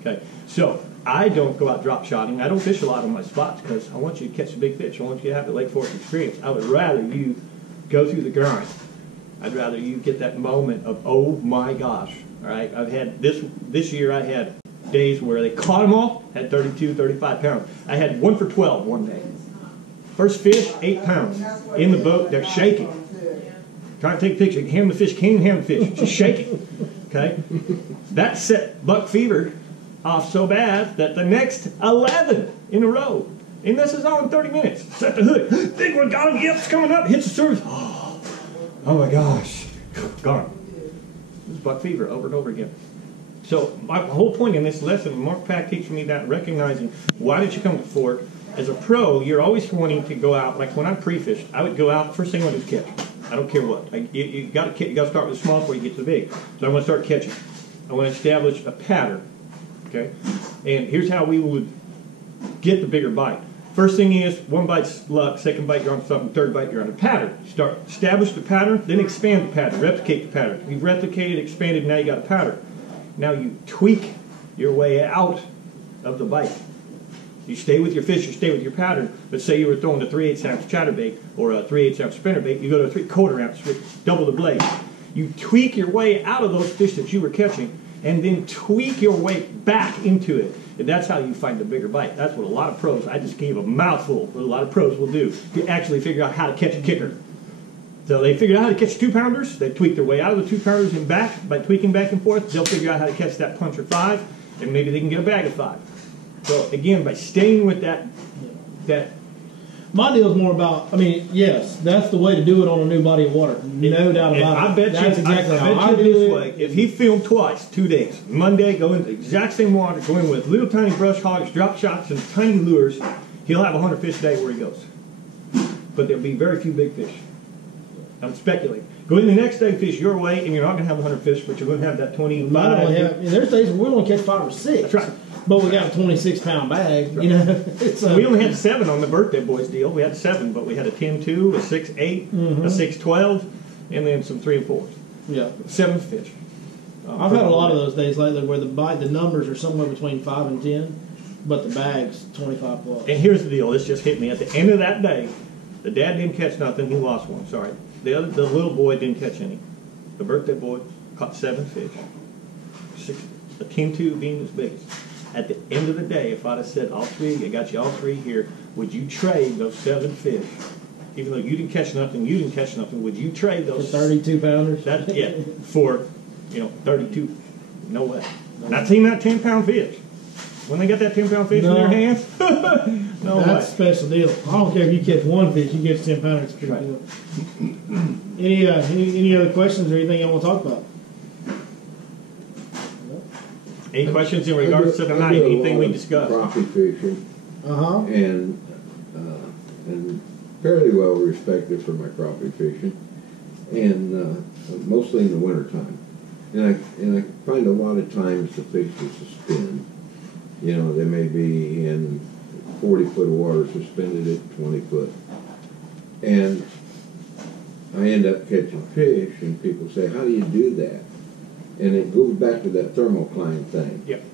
Okay, so I don't go out drop shotting. I don't fish a lot on my spots because I want you to catch a big fish. I want you to have the Lake Fork experience. I would rather you go through the grind. I'd rather you get that moment of, oh my gosh. All right, I've had this year I had days where they caught them all, had 32, 35 pounds. I had 1 for 12 one day. First fish, 8 pounds. In the boat, they're shaking. Trying to take a picture. Hand the fish, can't even hand the fish. She's shaking. Okay? That set buck fever off so bad that the next 11 in a row, and this is all in 30 minutes, set the hook. Think we got him, yep, it's coming up, hits the surface. Oh my gosh. Gone. This is buck fever over and over again. So my whole point in this lesson, Mark Pack teaching me that, recognizing why did you come to Fork? As a pro, you're always wanting to go out. Like when I pre-fished, I would go out, first thing I would do is catch. I don't care what. You got to start with the small before you get to the big. So I want to start catching. I want to establish a pattern. Okay? And here's how we would get the bigger bite. First thing is, one bite's luck, second bite you're on something, third bite you're on a pattern. Establish the pattern, then expand the pattern, replicate the pattern. You've replicated, expanded, now you got a pattern. Now you tweak your way out of the bite. You stay with your fish, you stay with your pattern, but say you were throwing a 3/8 ounce chatterbait or a 3/8 ounce spinnerbait, you go to a 3/4 ounce with double the blade. You tweak your way out of those fish that you were catching and then tweak your way back into it. And that's how you find the bigger bite. That's what a lot of pros, I just gave a mouthful, what a lot of pros will do to actually figure out how to catch a kicker. So they figured out how to catch 2-pounders, they tweak their way out of the 2-pounders and back. By tweaking back and forth, they'll figure out how to catch that punch or 5, and maybe they can get a bag of 5. So again, by staying with that. My deal is more about, I mean, yes, that's the way to do it on a new body of water. No doubt about it. I bet that's you, exactly how I I bet you do this it. way, if he filmed twice, 2 days, Monday, go into the exact same water, go in with little tiny brush hogs, drop shots, and tiny lures, he'll have 100 fish a day where he goes. But there'll be very few big fish. I'm speculating. Go in the next day, fish your way, and you're not going to have 100 fish, but you're going to have that 25. There's days where we only catch 5 or 6. That's right. But we got a 26-pound bag, right. you know. It's we only had 7 on the birthday boys deal. We had 7, but we had a 10-2, a 6-8, a 6-12, and then some 3 and 4s. Yeah. 7 fish. I've had a lot of those days lately where the numbers are somewhere between 5 and 10, but the bag's 25 plus. And here's the deal. This just hit me. At the end of that day, the dad didn't catch nothing. He lost 1. Sorry. The little boy didn't catch any. The birthday boy caught 7 fish. 6, a 10-2 being his biggest. At the end of the day, if I'd have said all 3, I got you all 3 here, would you trade those 7 fish? Even though you didn't catch nothing, would you trade those? For 32-pounders? For 32. No way. Not seeing that 10-pound fish. When they got that 10-pound fish in their hands, no way. That's a special deal. I don't care if you catch 1 fish, you catch 10-pounder, it's a pretty deal. Any other questions or anything you want to talk about? Any questions in regards to tonight? Anything we discussed? Crappie fishing. Uh-huh. And fairly well respected for my crappie fishing, and mostly in the wintertime. And I find a lot of times the fish will suspend. You know, they may be in 40 foot of water suspended at 20 foot. And I end up catching fish, and people say, how do you do that? And it goes back to that thermocline thing. Yep.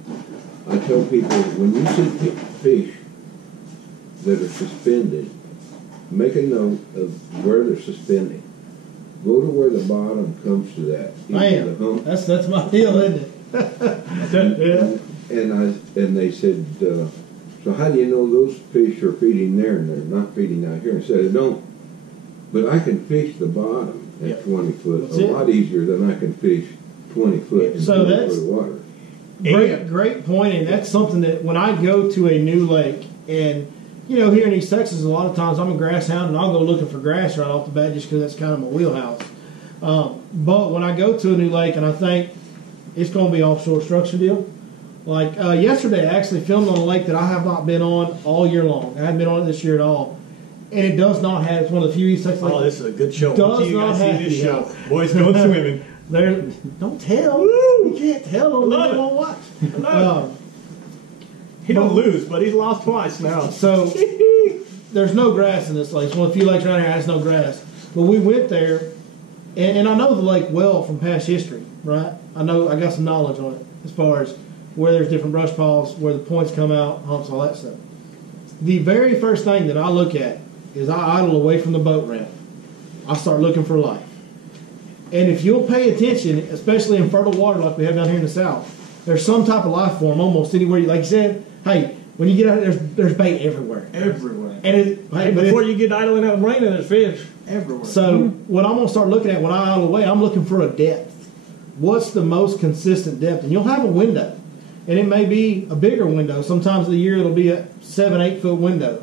I tell people, when you see fish that are suspended, make a note of where they're suspending. Go to where the bottom comes to that. Man, that's my deal, isn't it? Yeah. And they said, so how do you know those fish are feeding there and they're not feeding out here? I said, I don't. But I can fish the bottom at 20 foot a lot easier than I can fish 20 foot in 20 foot of water. Great point, and that's something that when I go to a new lake, and here in East Texas, a lot of times I'm a grass hound, and I'll go looking for grass right off the bat just because that's kind of my wheelhouse. But when I go to a new lake and I think it's going to be offshore structure deal, like yesterday I actually filmed on a lake that I have not been on all year long. I haven't been on it this year at all. and it does not have. It's one of the few East Texas lakes. Oh, this is a good show. Does Wait till you not guys have see this the, show. Boys going swimming. There, don't tell. You can't tell them. Love They it. won't watch. Love Um, He don't lose, but he's lost twice now. So there's no grass in this lake. It's one of the few lakes around here that has no grass. But we went there, and I know the lake well from past history, right? I got some knowledge on it as far as where there's different brush piles, where the points come out, humps, all that stuff. The very first thing that I look at is I idle away from the boat ramp. I start looking for life. And if you'll pay attention, especially in fertile water like we have down here in the south, there's some type of life form almost anywhere. Like you said, hey, when you get out, there's bait everywhere. Everywhere. And Before you get idling out in the marina, there's fish. Everywhere. So what I'm gonna start looking at when I idle away, I'm looking for a depth. What's the most consistent depth? And you'll have a window, and it may be a bigger window. Sometimes of the year it'll be a 7-8 foot window,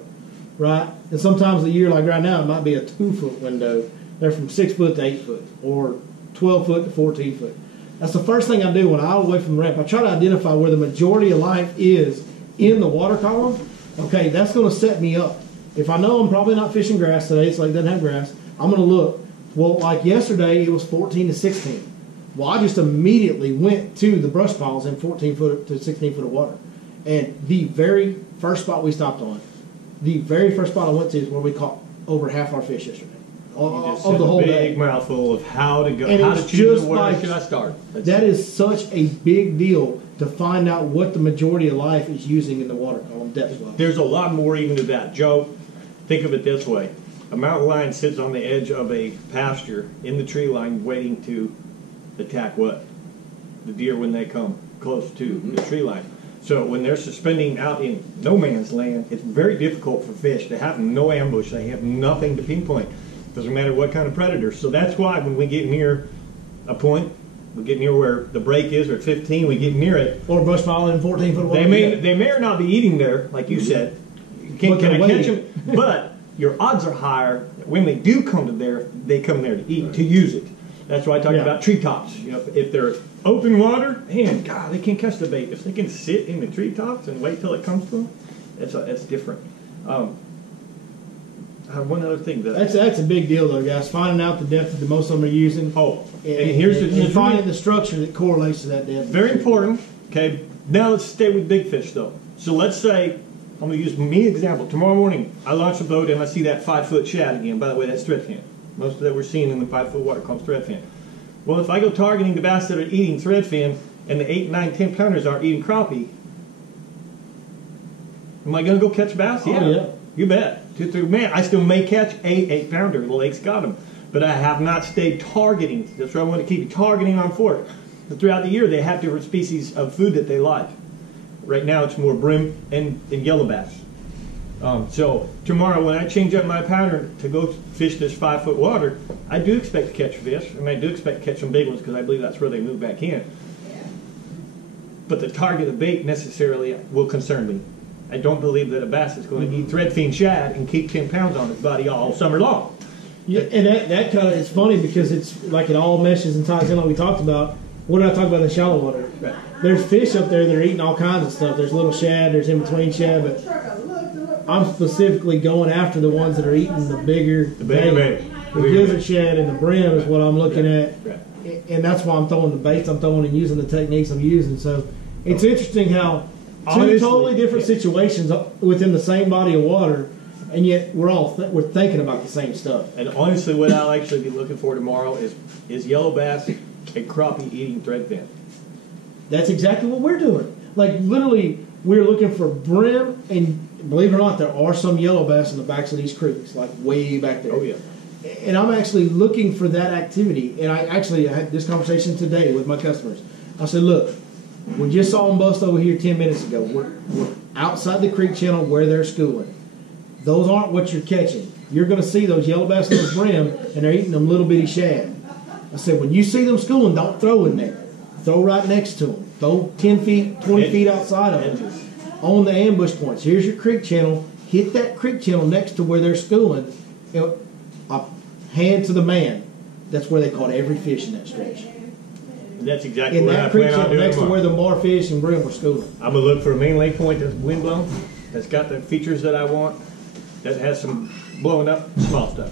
right? And sometimes of the year, like right now, it might be a 2 foot window. They're from 6 foot to 8 foot, or 12 foot to 14 foot. That's the first thing I do when I idle away from the ramp. I try to identify where the majority of life is in the water column. Okay, that's going to set me up. If I know I'm probably not fishing grass today, so it doesn't have grass, I'm going to look. Well, like yesterday, it was 14 to 16. Well, I just immediately went to the brush piles in 14 foot to 16 foot of water. And the very first spot we stopped on, the very first spot I went to is where we caught over half our fish yesterday. Of the whole day. Big mouthful of how to go, And how to it's choose just where like- should I start. That is such a big deal to find out what the majority of life is using in the water column depth-wise. There's a lot more even to that. Joe, think of it this way. A mountain lion sits on the edge of a pasture in the tree line waiting to attack what? The deer when they come close to the tree line. So when they're suspending out in no man's land, it's very difficult for fish. They have no ambush. They have nothing to pinpoint. Doesn't matter what kind of predator. So that's why when we get near a point, we get near where the break is, or at 15, we get near it. Or a brush pile in 14 foot of water. They may or not be eating there, like you said. Can I catch them? But your odds are higher when they do come to there. They come there to eat, to use it. That's why I talk about treetops. You know, if they're open water, man, God, they can't catch the bait. If they can sit in the treetops and wait till it comes to them, that's different. I have one other thing That's a big deal though, guys. Finding out the depth that most of them are using. and and finding the structure that correlates to that depth. Very important. Okay, now let's stay with big fish though. So let's say, I'm going to use me example. Tomorrow morning, I launch a boat and I see that 5 foot shad again. By the way, that's threadfin. Most of that we're seeing in the 5 foot water comes threadfin. Well, if I go targeting the bass that are eating threadfin and the 8, 9, 10 pounders aren't eating crappie, am I going to go catch bass? Oh, yeah. You bet. Man, I still may catch a 8 pounder. The lake's got them. But I have not stayed targeting. That's why I want to keep targeting on fork. But throughout the year, they have different species of food that they like. Right now, it's more brim and yellow bass. So tomorrow, when I change up my pattern to go fish this 5 foot water, I do expect to catch fish, and I do expect to catch some big ones because I believe that's where they move back in. But the target of bait necessarily will concern me. I don't believe that a bass is going to eat threadfin shad and keep 10 pounds on his body all summer long. Yeah, and that kind of, it's funny because it's like it all meshes and ties in like we talked about. What did I talk about in the shallow water? Right. There's fish up there that are eating all kinds of stuff. There's little shad, there's in between shad, but I'm specifically going after the ones that are eating the bigger bait. The gizzard shad and the brim is what I'm looking at. Right. And that's why I'm throwing the baits I'm throwing and using the techniques I'm using. So it's interesting how two totally different situations within the same body of water, and yet we're thinking about the same stuff. And honestly, what I'll actually be looking for tomorrow is yellow bass and crappie eating threadfin. That's exactly what we're doing. Like literally, we're looking for brim, and believe it or not, there are some yellow bass in the backs of these creeks, like way back there. Oh yeah. And I'm actually looking for that activity. And I had this conversation today with my customers. I said, look, we just saw them bust over here 10 minutes ago. We're outside the creek channel where they're schooling. Those aren't what you're catching. You're going to see those yellow bass in the brim, and they're eating them little bitty shad. I said, when you see them schooling, don't throw in there. Throw right next to them. Throw 10 feet, 20 feet outside of them. On the ambush points. Here's your creek channel. Hit that creek channel next to where they're schooling. Hand to the man. That's where they caught every fish in that stretch. That's exactly In what that I creek plan on channel doing next to tomorrow. where the marfish and brim were schooling. I'm going to look for a main lake point that's windblown, that's got the features that I want, that has some blowing up small stuff.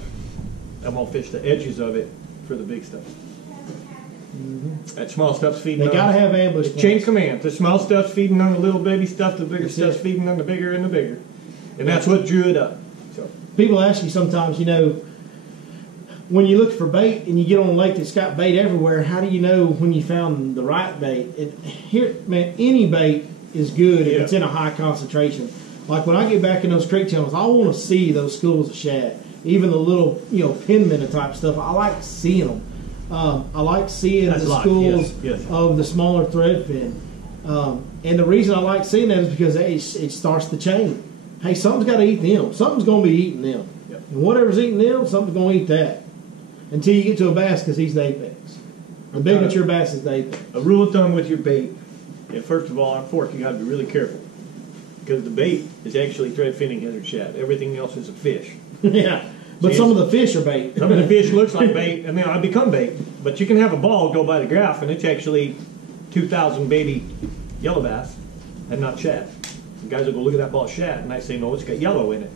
I'm gonna fish the edges of it for the big stuff. That small stuff's feeding They on. gotta have ambush Chain points. command. The small stuff's feeding on the little baby stuff. The bigger stuff's feeding on the bigger and the bigger. And that's what drew it up. So People ask you sometimes, you know, when you look for bait and you get on a lake that's got bait everywhere, how do you know when you found the right bait? Here, man, any bait is good if it's in a high concentration. Like when I get back in those creek channels, I want to see those schools of shad, even the little, you know, pin minnow type stuff. I like seeing them. I like seeing the schools of the smaller threadfin. And the reason I like seeing that is because it starts the chain. Hey, something's got to eat them. Something's going to be eating them. Yep. And whatever's eating them, something's going to eat that. Until you get to a bass, because he's the apex. The big mature bass is the apex. a rule of thumb with your bait. And first of all, on fork, you got to be really careful because the bait is actually thread finning gizzard shad. Everything else is a fish. Yeah. But some of the fish are bait. Some of the fish looks like bait, and then I become bait. But you can have a ball go by the graph, and it's actually 2,000 baby yellow bass and not shad. The guys will go look at that ball of shad, and I say, no, it's got yellow in it.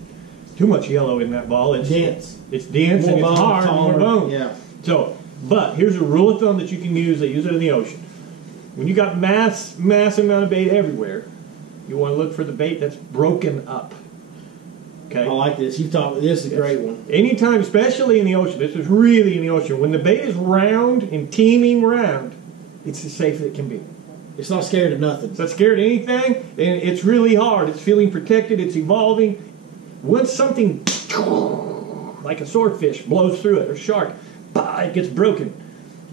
Too much yellow in that ball. It's dense. It's dense More and it's bone, hard and more taller. bone. Yeah. So, but here's a rule of thumb that you can use. They use it in the ocean. When you got mass amount of bait everywhere, you want to look for the bait that's broken up. Okay. I like this. You've taught me. This is a great one. Anytime, especially in the ocean, this is really in the ocean, when the bait is round and teeming round, it's as safe as it can be. It's not scared of nothing. It's not scared of anything, and it's really hard. It's feeling protected. It's evolving. Once something like a swordfish blows through it, or shark, it gets broken.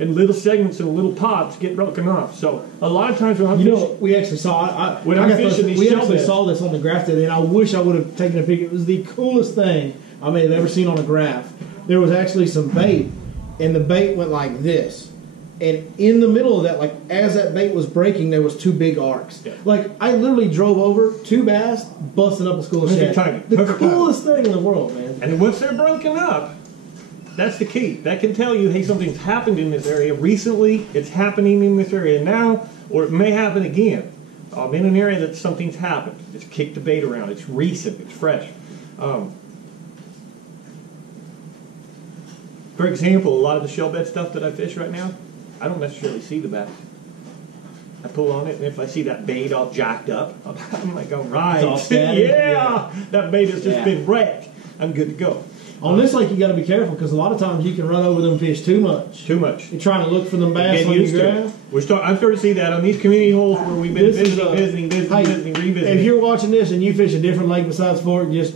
And little segments and little pods get broken off. So a lot of times when I'm fishing, we actually saw. When I'm fishing these we shell actually beds. saw this on the graph today, and I wish I would have taken a picture. It was the coolest thing I may have ever seen on a graph. There was actually some bait, and the bait went like this. And in the middle of that, like as that bait was breaking, there was two big arcs. Yeah. Like I literally drove over two bass, busting up a school of Perfect shad. timing. The Perfect coolest thing in the world, man. and once they're broken up, that's the key. That can tell you, hey, something's happened in this area recently. It's happening in this area now, or it may happen again. I'm in an area that something's happened. It's kicked the bait around. It's recent. It's fresh. For example, a lot of the shell bed stuff that I fish right now, I don't necessarily see the bass. I pull on it, and if I see that bait all jacked up, I'm like, all right, It's all scattered. yeah, that bait has just been wrecked. I'm good to go. On this lake, you got to be careful because a lot of times you can run over them fish too much. Too much. You're trying to look for them bass Getting on your used to graph. it. I'm starting to see that on these community holes where we've been This is visiting, Hey, revisiting. if you're watching this and you fish a different lake besides Fork, just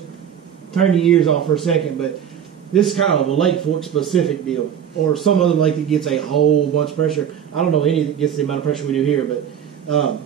turn your ears off for a second. But this is kind of a Lake Fork specific deal, or some other lake that gets a whole bunch of pressure. I don't know any that gets the amount of pressure we do here, but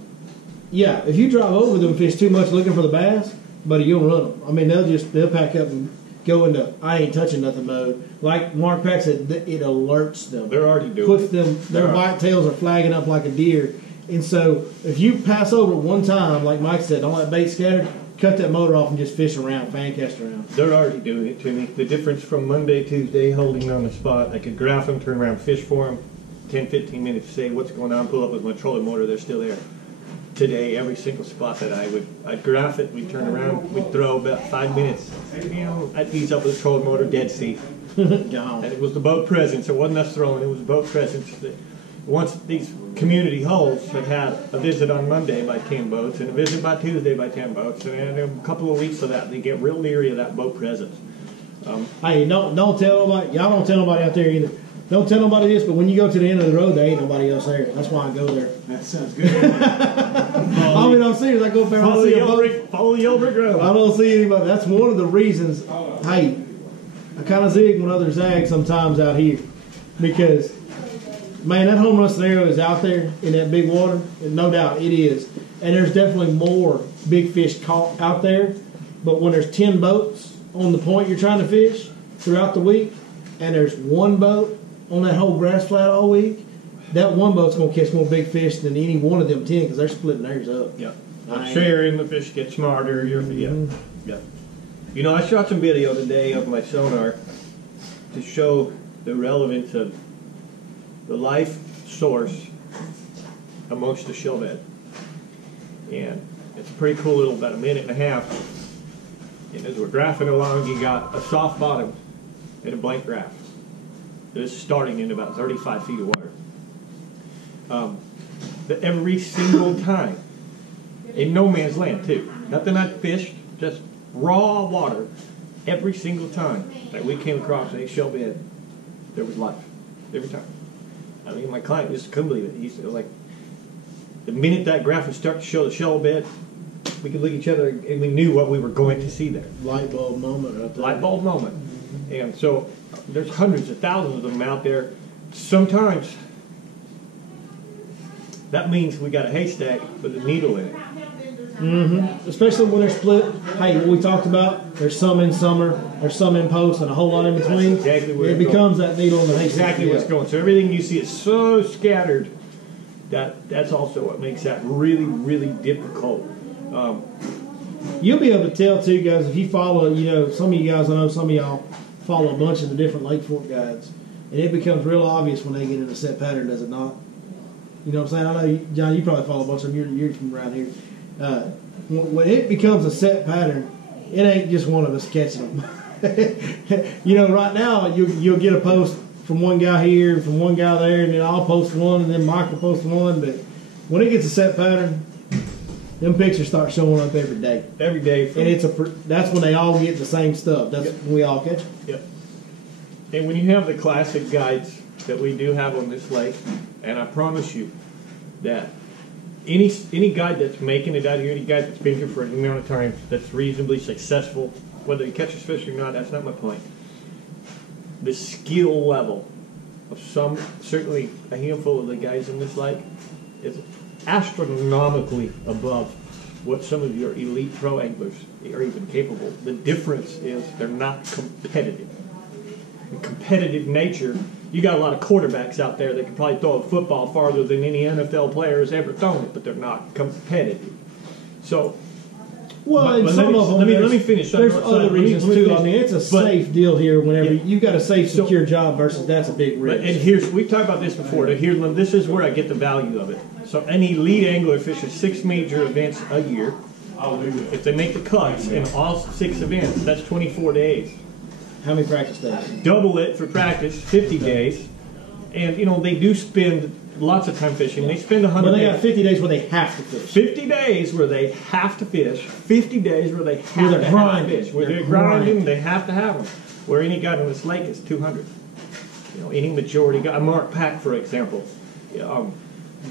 yeah, if you drive over them fish too much looking for the bass, buddy, you'll run them. I mean, they'll pack up and go into I ain't touching nothing mode. Like Mark Pack said, it alerts them. They're already doing Puts them, their white tails are flagging up like a deer. And so if you pass over it one time, like Mike said, don't let bait scatter, cut that motor off and just fish around, fan cast around. They're already doing it to me. The difference from Monday, Tuesday, holding on the spot, I could graph them, turn around, fish for them, 10, 15 minutes, say what's going on, pull up with my trolling motor, they're still there. Today, every single spot that I'd graph it, we'd turn around, we'd throw about 5 minutes. You know, I'd ease up with the trolling motor, dead sea. Gone. And it was the boat presence. It wasn't us throwing. It was the boat presence. Once these community holes had a visit on Monday by 10 boats and a visit by Tuesday by 10 boats, and a couple of weeks of that, they get real leery of that boat presence. Hey, don't tell nobody. Y'all don't tell nobody out there either. Don't tell nobody this, but when you go to the end of the road, there ain't nobody else there. That's why I go there. That sounds good. I mean, I'm serious. I go up there and I Follow see the a yellow boat. brick, follow the yellow brick road. I don't see anybody. That's one of the reasons. Hey, I kind of zig when others zag sometimes out here because, man, that home run scenario is out there in that big water, and no doubt it is. And there's definitely more big fish caught out there. But when there's 10 boats on the point you're trying to fish throughout the week, and there's one boat on that whole grass flat all week, that one boat's going to catch more big fish than any one of them 10 because they're splitting theirs up. Yeah. Sharing, the fish get smarter. Yeah. You know, I shot some video today of my sonar to show the relevance of the life source amongst the shell bed. And it's a pretty cool little, about a minute and a half. And as we're graphing along, you got a soft bottom and a blank graph. This is starting in about 35 feet of water. Every single time, in no man's land too, nothing I fished, just raw water, every single time that we came across an shell bed, there was life. Every time. I mean, my client just couldn't believe it. He's like, the minute that graph would start to show the shell bed, we could look at each other and we knew what we were going to see there. Light bulb moment right there. Light bulb moment. And so there's hundreds of thousands of them out there. Sometimes that means we got a haystack with a needle in it. Mm-hmm. Especially when they're split. Hey, what we talked about, there's some in summer, there's some in post, and a whole lot in between. That's exactly where it becomes that needle in the haystack. Exactly what's going. So everything you see is so scattered that's also what makes that really, really difficult. You'll be able to tell too, guys, if you follow, some of you guys, I know some of y'all follow a bunch of the different Lake Fork guides, and it becomes real obvious when they get in a set pattern, does it not? You know what I'm saying? I know, John, you probably follow a bunch of them. You're from around here. When it becomes a set pattern, it ain't just one of us catching them. Right now, you'll get a post from one guy here, from one guy there, and then I'll post one, and then Mike will post one. But when it gets a set pattern, them pictures start showing up every day. Every day. And that's when they all get the same stuff. That's when we all catch them. Yep. And when you have the classic guides that we do have on this lake, and I promise you that any guide that's making it out here, any guide that's been here for an amount of time that's reasonably successful, whether he catches fish or not, that's not my point. The skill level of certainly a handful of the guys in this lake is astronomically above what some of your elite pro anglers are even capable. The difference is they're not competitive. In competitive nature, you got a lot of quarterbacks out there that can probably throw a football farther than any NFL player has ever thrown it, but they're not competitive. So, let me finish. There's other reasons too. I mean, it's a safe deal here. Whenever you've got a safe, secure job versus that's a big risk. And we've talked about this before. This is where I get the value of it. So, an elite angler fishes 6 major events a year. If they make the cuts in all 6 events, that's 24 days. How many practice days? Double it for practice, 50 days. And, they do spend lots of time fishing. They spend 100 days. But they got 50 days where they have to fish. 50 days where they have to fish. 50 days where they have to have fish. Where they're grinding, they have to have them. Where any guy in this lake is 200. Any majority guy. Mark Pack, for example.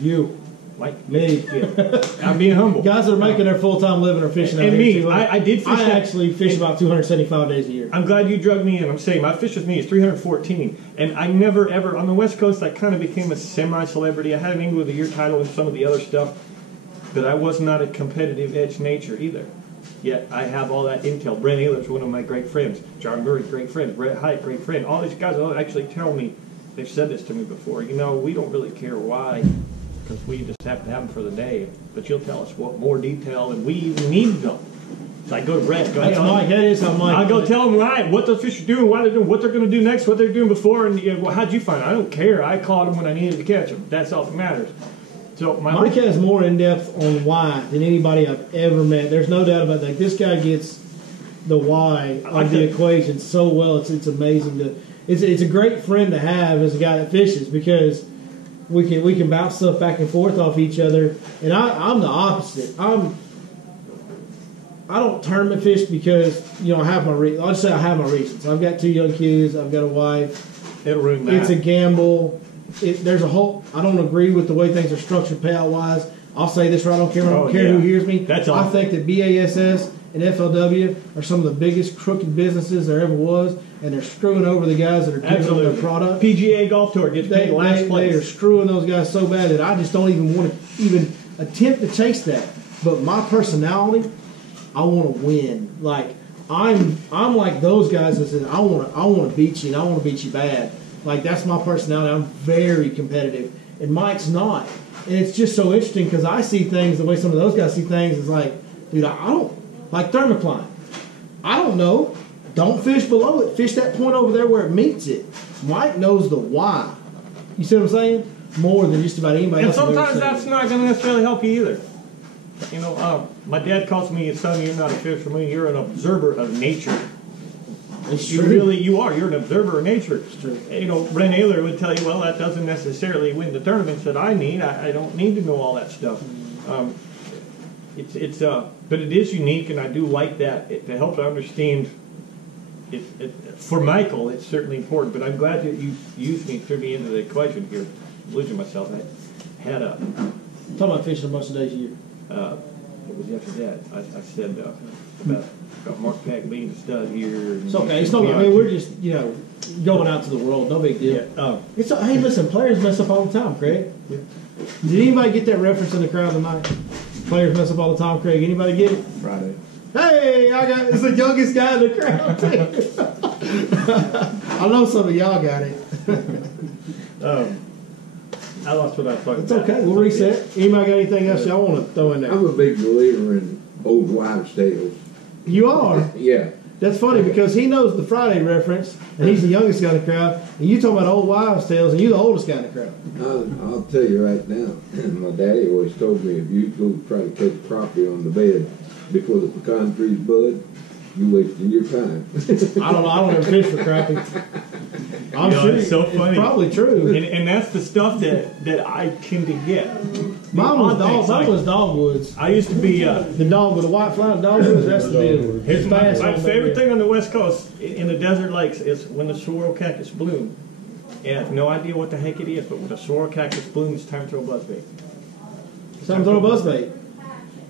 You. Like me. Yeah. I'm being humble. Guys that are making their full-time living are fishing out and here. Me, I did fish. I actually fish about 275 days a year. I'm glad you drug me in. I'm saying my fish with me is 314. And I never, ever, on the West Coast, I kind of became a semi-celebrity. I had an Angler of the Year title and some of the other stuff. But I was not a competitive edge nature either. Yet I have all that intel. Brent Ayler's one of my great friends. John Murray, great friend. Brett Hite, great friend. All these guys actually tell me, they've said this to me before, we don't really care why, because we just have to have them for the day. But you'll tell us what more detail than we even need to know. So I go to Brett. That's Mike. That is how Mike. I go tell them what those fish are doing, why they're doing, what they're going to do next, what they're doing before, and how'd you find it? I don't care. I caught them when I needed to catch them. That's all that matters. So Mike has more in depth on why than anybody I've ever met. There's no doubt about that. This guy gets the why of the equation so well. It's amazing. It's a great friend to have as a guy that fishes, because we can bounce stuff back and forth off each other. And I'm the opposite. I don't tournament fish because I have my I'll just say I have my reasons. I've got 2 young kids. I've got a wife. It'll ruin that. It's a gamble. There's a whole. I don't agree with the way things are structured payout wise. I'll say this right. I don't care who hears me. I think that BASS and FLW are some of the biggest crooked businesses there ever was, and they're screwing over the guys that are giving them their product. PGA Golf Tour gets paid last place. They are screwing those guys so bad that I just don't even want to even attempt to chase that. But my personality, I want to win. Like I'm like those guys that said, I want to beat you, and I want to beat you bad. Like that's my personality. I'm very competitive, and Mike's not. And it's just so interesting because I see things the way some of those guys see things. Is like, dude, I don't like thermocline. I don't know. Don't fish below it. Fish that point over there where it meets it. Mike knows the why. You see what I'm saying? More than just about anybody else. And sometimes that's not going to necessarily help you either. You know, my dad calls me, son, you're not a fisherman, you're an observer of nature. It's You true. really, you are. You're an observer of nature. It's true. You know, Brent Ayler would tell you, well, that doesn't necessarily win the tournaments that I need. I don't need to know all that stuff. But it is unique, and I do like that to help to understand. For Michael, it's certainly important. But I'm glad that you used me, threw me into the equation here. I'm losing myself. I had a. I'm talking about fishing a bunch of days a year. What was after that? I said about Mark Pack being a stud here. It's okay. It's no. I mean, we're just going out to the world. No big deal. Yeah. Hey, listen, players mess up all the time, Craig. Yeah. Did anybody get that reference in the crowd tonight? Players mess up all the time, Craig. Anybody get it? Friday. Hey, it's the youngest guy in the crowd too. I know some of y'all got it. I lost what I was talking It's about. okay. We'll reset. Anybody got anything else y'all want to throw in there? I'm a big believer in old wives' tales. You are. Yeah. That's funny because he knows the Friday reference, and he's the youngest guy in the crowd. And you talking about old wives' tales, and you're the oldest guy in the crowd. I'll tell you right now, my daddy always told me if you go try to catch crappie on the bed before the pecan trees bud, you wasting your time. I don't ever fish for crappie. I'm sure it's so funny. It's probably true. And that's the stuff that I tend to get. Mine was Like, dogwoods. I used to be The dog with the white fly dogwoods. That's the deal. here's my Fast on favorite there. thing on the West Coast in the desert lakes is when the sorrel cactus bloom. And I have no idea what the heck it is, but when the sorrel cactus blooms, it's time to throw buzzbait. Some throw buzzbait.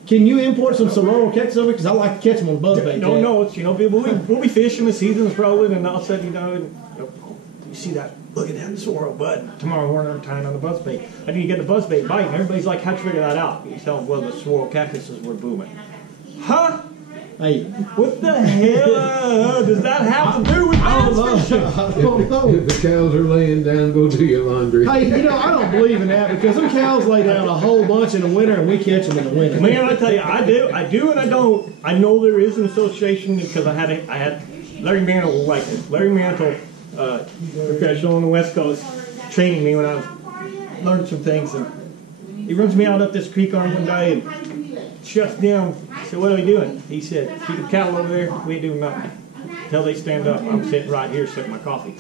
Can you import some sorrel cactus over? Because I like to catch them on buzzbait. No, it's we'll be fishing, the season's rolling, and all of a sudden you see that. Look at that sorrel bud. Tomorrow morning I'm tying on the buzzbait. I need to get the buzzbait bite, and everybody's like, how'd you figure that out? You tell them, well, the sorrel cactuses were booming. Huh? Hey, What the hell does that have to do with bass fishing? I don't know. If the cows are laying down, go do your laundry. Hey, I don't believe in that because them cows lay down a whole bunch in the winter and we catch them in the winter. Man, I tell you, I do and I don't. I know there is an association because I had Larry Mantle will like this. Larry Mantle, professional on the West Coast, training me when I was learning some things, and he runs me out up this creek on one day and shuts down. I said, what are we doing? He said, keep the cattle over there. We ain't doing nothing until they stand up. I'm sitting right here sipping my coffee.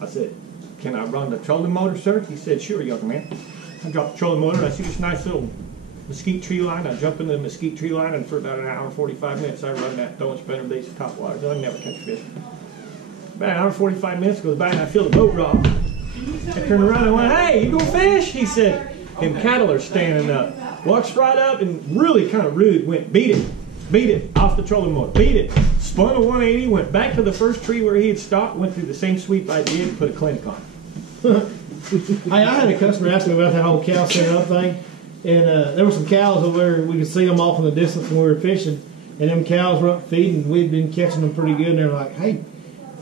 I said, can I run the trolling motor, sir? He said, sure, young man. I dropped the trolling motor, and I see this nice little mesquite tree line. I jump into the mesquite tree line, and for about an hour and 45 minutes, I run that throwing spinner baits at top water. I never catch fish. About an hour and 45 minutes goes by, and I feel the boat rock. I turned around and went, hey, you gonna fish? He said, them cattle are standing up. Walks right up and really kind of rude, went, beat it, off the trolling motor, beat it. Spun a 180, went back to the first tree where he had stopped, went through the same sweep I did, and put a clinic on. Hey, I had a customer ask me about that whole cow setting up thing, and there were some cows over there. We could see them off in the distance when we were fishing, and them cows were up feeding. We'd been catching them pretty good, and they were like, "Hey,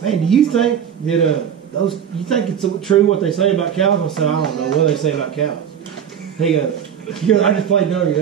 man, do you think that you think it's true what they say about cows?" I said, "I don't know what they say about cows." He goes, I just played dumb,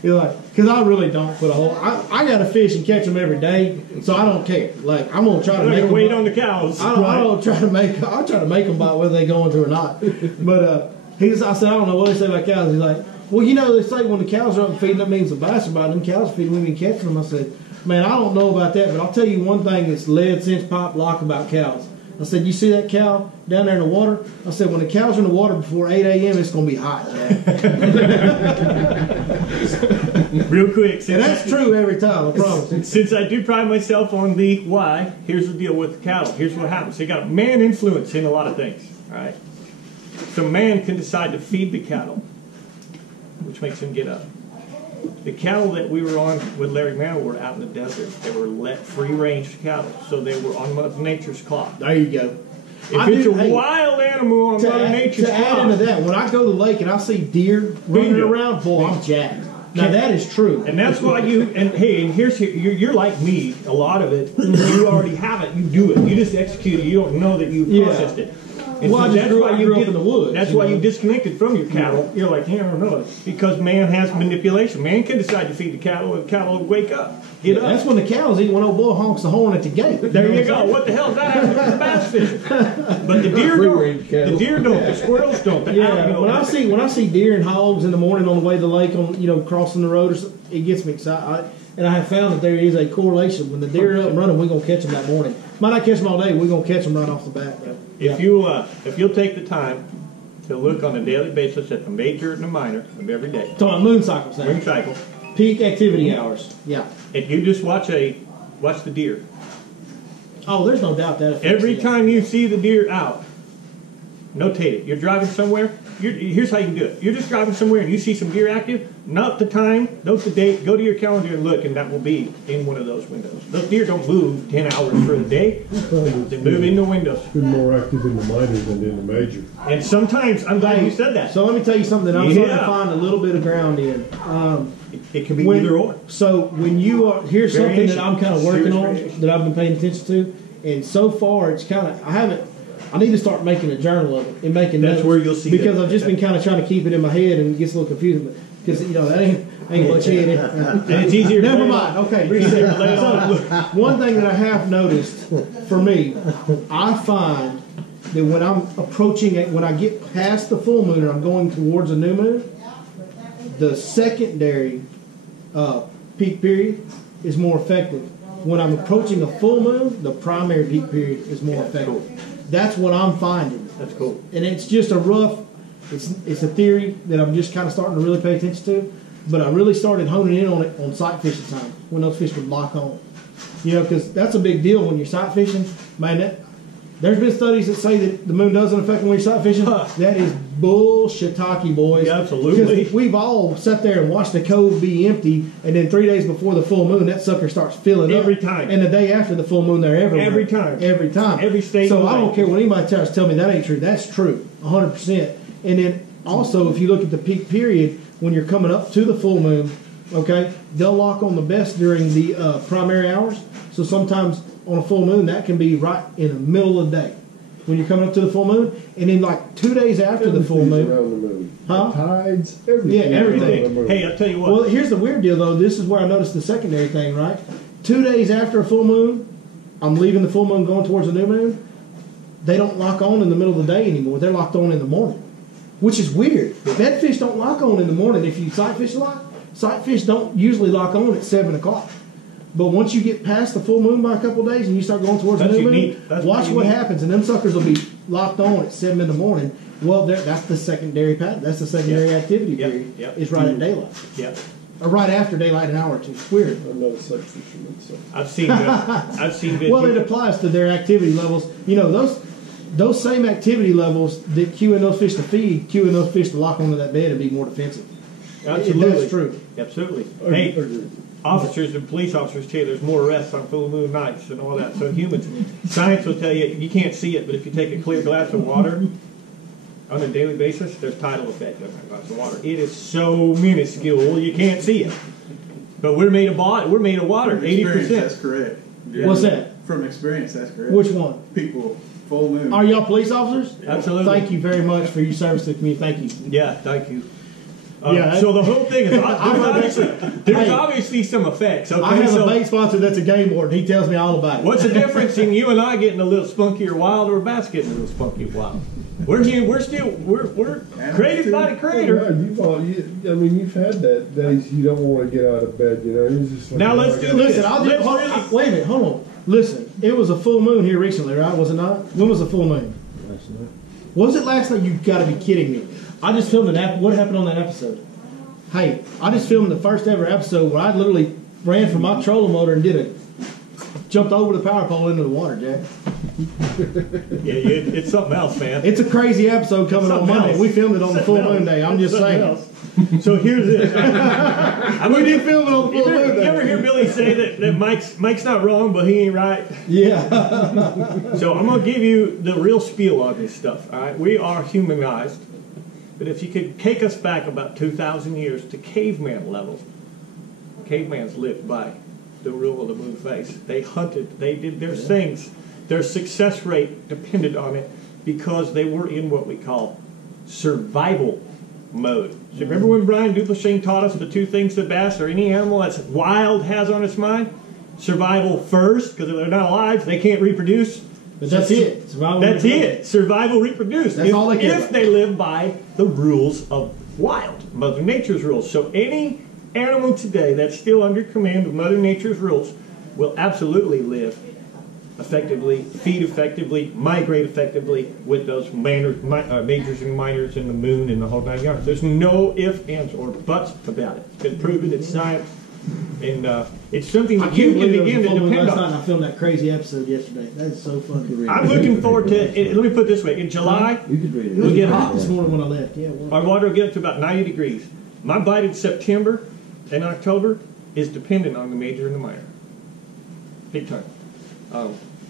He's like, because I really don't put a whole. I got to fish and catch them every day, so I don't care. Like I'm gonna try to make them wait on the cows. I'll try to make them bite whether they going to or not. But I said, I don't know what they say about cows. He's like, well, they say when the cows are up feeding, that means the bass are biting. Them cows are feeding, we've been catching them. I said, man, I don't know about that, but I'll tell you one thing that's lead since pop lock about cows. I said, you see that cow down there in the water? I said, when the cow's in the water before 8 a.m., it's going to be hot, Jack. Real quick. And that's true every time, I promise. Since I do pride myself on the why, here's the deal with the cattle. Here's what happens. They got man influence in a lot of things, all right? So man can decide to feed the cattle, which makes him get up. The cattle that we were on with Larry Mantle were out in the desert. They were free-range cattle, so they were on Mother Nature's clock. There you go. If it's a wild animal on Mother Nature's clock. To add into that, when I go to the lake and I see deer running around, boy, I'm jacked. Now that is true. And that's why you're like me, a lot of it, you already have it, you do it. You just execute it, you don't know that you processed it. And Well, I just grew up in the woods, That's you why know. you disconnected from your cattle. You're like, yeah, I don't know. Because man has manipulation. Man can decide to feed the cattle, and the cattle will wake up. Get up. That's when the cows eat when old boy honks the horn at the gate. There you go. What the hell is that having to do with bass fishing? But the deer Free-range don't. cattle. The deer don't. The squirrels don't. The Yeah, alligator when I see deer and hogs in the morning on the way to the lake, on crossing the road, or something, it gets me excited. And I have found that there is a correlation. When the deer are up and running, we're gonna catch them that morning. Might not catch them all day. We're gonna catch them right off the bat. If you'll take the time to look on a daily basis at the major and the minor of every day, Talking about moon cycles, moon cycle, peak activity hours. Yeah. if you just watch the deer. Oh, there's no doubt that affects Every it. time you see the deer out, notate it. You're driving somewhere. Here's how you do it. You're just driving somewhere and you see some deer active. Note the time, note the date, go to your calendar and look, and that will be in one of those windows. Those deer don't move 10 hours for the day. They move in the windows. Been more active in the minor than in the major. And sometimes, I'm glad you said that. So let me tell you something that I'm starting to find a little bit of ground in. It can be either or. So when you are, here's something Variation. that I'm kind of working Serious on, variation. that I've been paying attention to, and so far it's kind of, I need to start making a journal of it and making That's notes, where you'll see because that. I've just been kind of trying to keep it in my head, and it gets a little confusing, because that ain't much in it. And it's easier to Never lay it mind. on. Okay. Easier to lay it So, on. one thing that I have noticed for me, I find that when I'm approaching it, when I get past the full moon and I'm going towards a new moon, the secondary peak period is more effective. When I'm approaching a full moon, the primary peak period is more effective. cool. That's what I'm finding. That's cool. And it's just a rough, it's a theory that I'm just kind of starting to really pay attention to, but I really started honing in on it on sight fishing time, when those fish would lock on. Because that's a big deal when you're sight fishing. Man, there's been studies that say that the moon doesn't affect when you're sight fishing. That is bullshitaki, boys. Yeah, absolutely. Because we've all sat there and watched the cove be empty, and then 3 days before the full moon, that sucker starts filling up. Every time. And the day after the full moon, they're everywhere. Every time. Every time. Every state So in the I don't lake. care what anybody tries to tell me that ain't true. That's true, 100%. And then also, if you look at the peak period, when you're coming up to the full moon, okay, they'll lock on the best during the primary hours. So sometimes on a full moon, that can be right in the middle of the day when you're coming up to the full moon. And then like 2 days after the full Everything's moon. around the moon. Huh? The tides, everything. Yeah, everything. around the moon. Hey, I'll tell you what. Well, here's the weird deal, though. This is where I noticed the secondary thing, right? 2 days after a full moon, I'm leaving the full moon going towards the new moon. They don't lock on in the middle of the day anymore. They're locked on in the morning, which is weird. Bedfish don't lock on in the morning. If you sight fish a lot, sight fish don't usually lock on at 7 o'clock. But once you get past the full moon by a couple of days and you start going towards the That's new moon, unique. That's watch pretty what unique. happens. And them suckers will be locked on at 7 in the morning. Well, that's the secondary pattern. That's the secondary Yep. activity Yep. period. Yep. It's right at daylight. Yeah. Or right after daylight, an hour or two. It's weird. I'm not a sight fisherman, so. I've seen Well, it applies to their activity levels. Those same activity levels that cueing those fish to feed, cueing those fish to lock onto that bed and be more defensive. Absolutely. That's true. Absolutely. Hey, Agreed. officers and police officers tell you there's more arrests on full moon nights and all that. So humans, science will tell you can't see it, but if you take a clear glass of water on a daily basis, there's tidal effect on that glass of water. It is so minuscule you can't see it. But we're made of water. We're made of water. From experience, 80%. that's correct. What's that? From experience, that's correct. Which one? People, full moon. Are y'all police officers? Absolutely. Thank you very much for your service to the community. Thank you. Yeah. Thank you. Yeah, So the whole thing is heard that. there's Hey. obviously some effects. Okay, I have so a bait sponsor that's a game warden. He tells me all about it. what's the difference in you and I getting a little spunky or wild, or a bass getting a little spunky or wild? We're created by the Yeah, Creator. you've had that days you don't want to get out of bed, It's just like, Now let's I do gotta- this. Listen, wait a minute. Hold on. Listen, it was a full moon here recently, right? Was it not? When was the full moon? Last night. Was it last night? You've got to be kidding me. I just filmed what happened on that episode? Hey, I just filmed the first ever episode where I literally ran from my trolling motor and jumped over the power pole into the water, Jack. Yeah, it's something else, man. It's a crazy episode coming on Something Monday. else. We filmed it on the full Something moon else. day. I'm just Something saying. else. So here's this. We did film it on the You full moon ever day. hear Billy say that Mike's not wrong, but he ain't right? Yeah. So I'm gonna give you the real spiel on this stuff. All right, we are humanized, but if you could take us back about 2,000 years to caveman levels, caveman's lived by the rule of the moon phase. They hunted. They did their things. Their success rate depended on it. because they were in what we call survival mode. So remember when Brian Duplichet taught us the two things that bass or any animal that's wild has on its mind? Survival first, because if they're not alive, they can't reproduce. But that's it. Survival, that's reproduce. it. Survival, reproduce. That's all they care if about. they live by the rules of wild, Mother Nature's rules. So any animal today that's still under command of Mother Nature's rules will absolutely live effectively, feed effectively, migrate effectively with those majors and minors and the moon and the whole 9 yards. There's no ifs, ands, or buts about it. It's been proven. It's science. And it's something that you can begin to depend on. I filmed that crazy episode yesterday. That's so fucking. I'm looking forward to it. Let me put it this way. In July, we'll get hot. This morning when I left, yeah. Our water will get up to about 90 degrees. My bite in September and October is dependent on the major and the minor. Big time.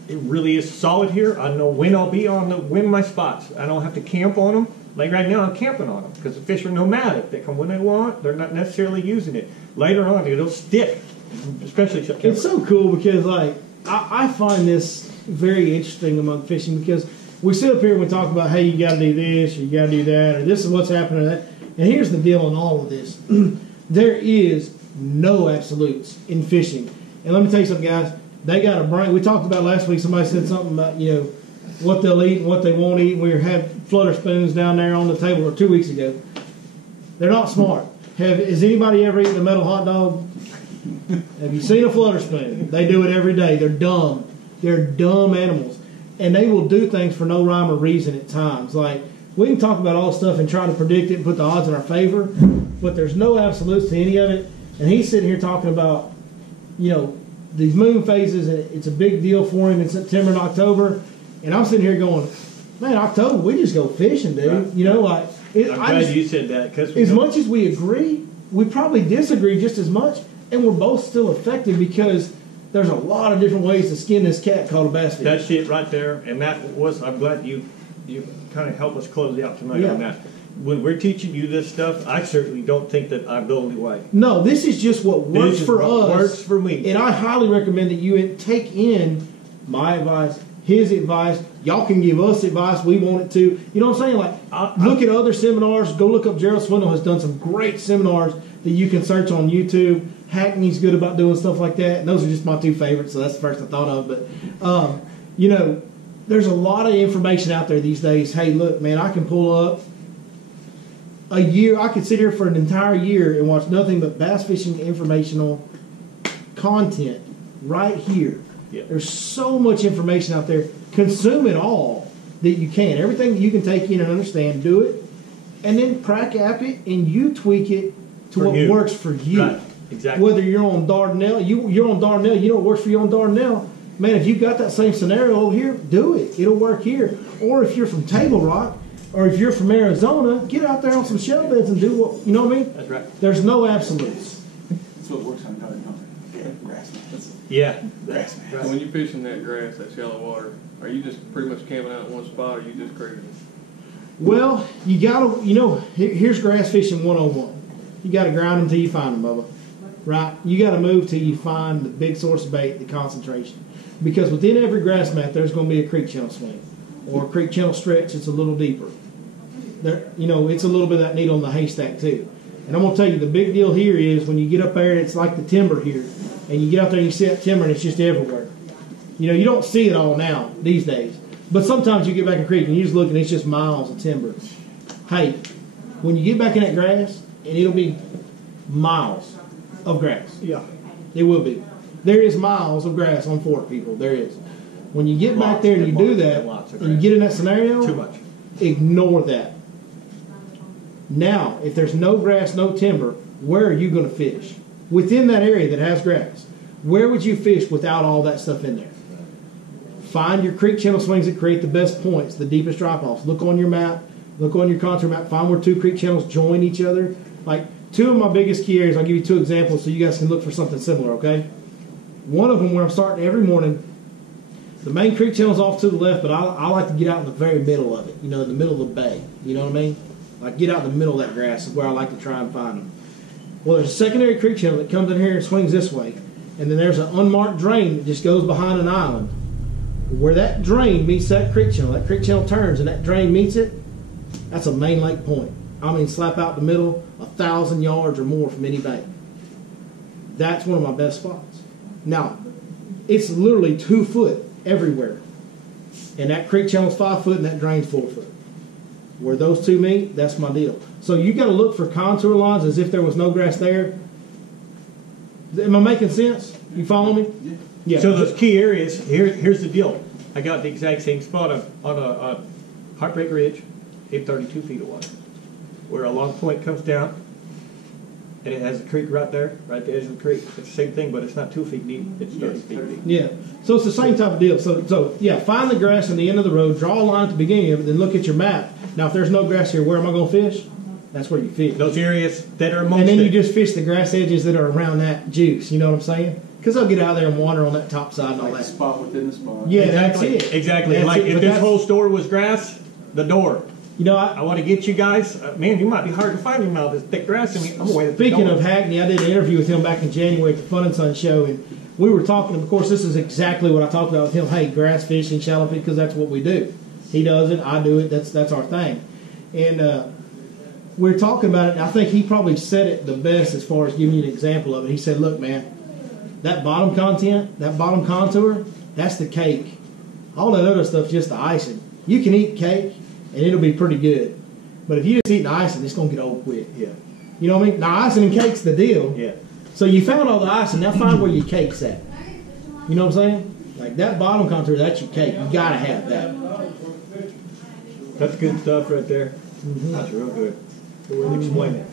It really is solid here. I know when I'll be on when my spots. I don't have to camp on them. Like right now, I'm camping on them because the fish are nomadic. They come when they want. They're not necessarily using it. Later on, it'll stick, especially September. It's so cool because, like, I find this very interesting among fishing because we sit up here and we talk about, hey, you got to do this or you got to do that or this is what's happening or that. And here's the deal on all of this. There is no absolutes in fishing. And let me tell you something, guys. They got a brain. We talked about last week. Somebody said something about, what they'll eat and what they won't eat. We had flutter spoons down there on the table 2 weeks ago. They're not smart. Has anybody ever eaten a metal hot dog? Have you seen a flutter spoon? They do it every day. They're dumb. They're dumb animals. And they will do things for no rhyme or reason at times. Like, we can talk about all stuff and try to predict it and put the odds in our favor, but there's no absolutes to any of it. And he's sitting here talking about, these moon phases, and it's a big deal for him in September and October. And I'm sitting here going, man, October, we just go fishing, dude. Right. I'm glad you said that. As much as we agree, we probably disagree just as much, and we're both still effective because there's a lot of different ways to skin this cat called a bass fish. That's it right there, and I'm glad you kind of help us close out tonight on that. When we're teaching you this stuff, I certainly don't think that I'm the only way. No, this is just what works for us. Works for me. And I highly recommend that you take in my advice, his advice. Y'all can give us advice. We want it to. You know what I'm saying? Like, look at other seminars. Go look up. Gerald Swindle has done some great seminars that you can search on YouTube. Hackney's good about doing stuff like that. And those are just my two favorites, so that's the first I thought of. But, there's a lot of information out there these days. Hey, look, man, I can pull up a year. I could sit here for an entire year and watch nothing but bass fishing informational content right here. Yeah. There's so much information out there. Consume it all that you can. Everything that you can take in and understand, do it. And then crack at it and you tweak it to what works for you. Right. Exactly. Whether you're on Dardanelle, you're on Dardanelle, you know what works for you on Dardanelle. Man, if you've got that same scenario over here, do it. It'll work here. Or if you're from Table Rock, or if you're from Arizona, get out there on some shell beds and do what, you know what I mean? That's right. There's no absolutes. That's what works on Dardanelle. Grass. Yeah. Grass. So when you're fishing that grass, that shallow water, are you just pretty much camping out in one spot, or are you just cruising? Well, you gotta, here's grass fishing 101. You gotta grind until you find them, Bubba. Right? You gotta move till you find the big source of bait, the concentration. Because within every grass mat, there's going to be a creek channel swing or a creek channel stretch that's a little deeper. There, it's a little bit of that needle in the haystack too. And I'm going to tell you, the big deal here is when you get up there, and it's like the timber here, and you get out there and you see that timber, and it's just everywhere. You don't see it all now these days, but sometimes you get back in the creek and you just look, and it's just miles of timber. Hey, when you get back in that grass, and it'll be miles of grass. Yeah, it will be. There is miles of grass on Fork, people. There is. When you get back there and you do that, and you get in that scenario, too much. Ignore that. Now, if there's no grass, no timber, where are you going to fish? Within that area that has grass, where would you fish without all that stuff in there? Find your creek channel swings that create the best points, the deepest drop-offs. Look on your map. Look on your contour map. Find where two creek channels join each other. Like, two of my biggest key areas, I'll give you two examples so you guys can look for something similar, okay? One of them where I'm starting every morning, the main creek channel's off to the left, but I like to get out in the very middle of it, in the middle of the bay. You know what I mean? Like, get out in the middle of that grass is where I like to try and find them. Well, there's a secondary creek channel that comes in here and swings this way, and then there's an unmarked drain that just goes behind an island. Where that drain meets that creek channel turns and that drain meets it, that's a main lake point. I mean, slap out the middle, 1,000 yards or more from any bank. That's one of my best spots. Now, it's literally 2 foot everywhere. And that creek channel's 5 foot and that drain's 4 foot. Where those two meet, that's my deal. So you got to look for contour lines as if there was no grass there. Am I making sense? You follow me? Yeah. So those key areas, here's the deal. I got the exact same spot on a Heartbreak Ridge, in 32 feet of water, where a long point comes down, and it has a creek right there, right at the edge of the creek. It's the same thing, but it's not 2 feet deep. It's 30 feet deep. Yeah. So it's the same type of deal. So yeah, find the grass in the end of the road, draw a line at the beginning of it, then look at your map. Now, if there's no grass here, where am I going to fish? That's where you fish. Those areas that are amongst and then you just fish the grass edges that are around that juice. You know what I'm saying? Because they'll get out there and wander on that top side and all Like that. spot within the spot. Yeah, exactly. that's it. Exactly. That's like it. if this whole store was grass, the door. You know, I want to get you guys. Man, you might be hard to find in all this thick grass. I'm away. Speaking of Hackney, I did an interview with him back in January at the Fun and Sun show, and we were talking. Of course, this is exactly what I talked about with him. Hey, grass fishing, shallow fish, because that's what we do. He does it, I do it. That's our thing. And we're talking about it. And I think he probably said it the best as far as giving you an example of it. He said, "Look, man, that bottom content, that bottom contour, that's the cake. All that other stuff's just the icing. You can eat cake, and it'll be pretty good. But if you just eat the icing, it's going to get old quick." Yeah. You know what I mean? Now, icing and cake's the deal. Yeah. So you found all the icing. Now find where your cake's at. You know what I'm saying? Like that bottom contour, that's your cake. You got to have that. That's good stuff right there. That's real good. Explain it.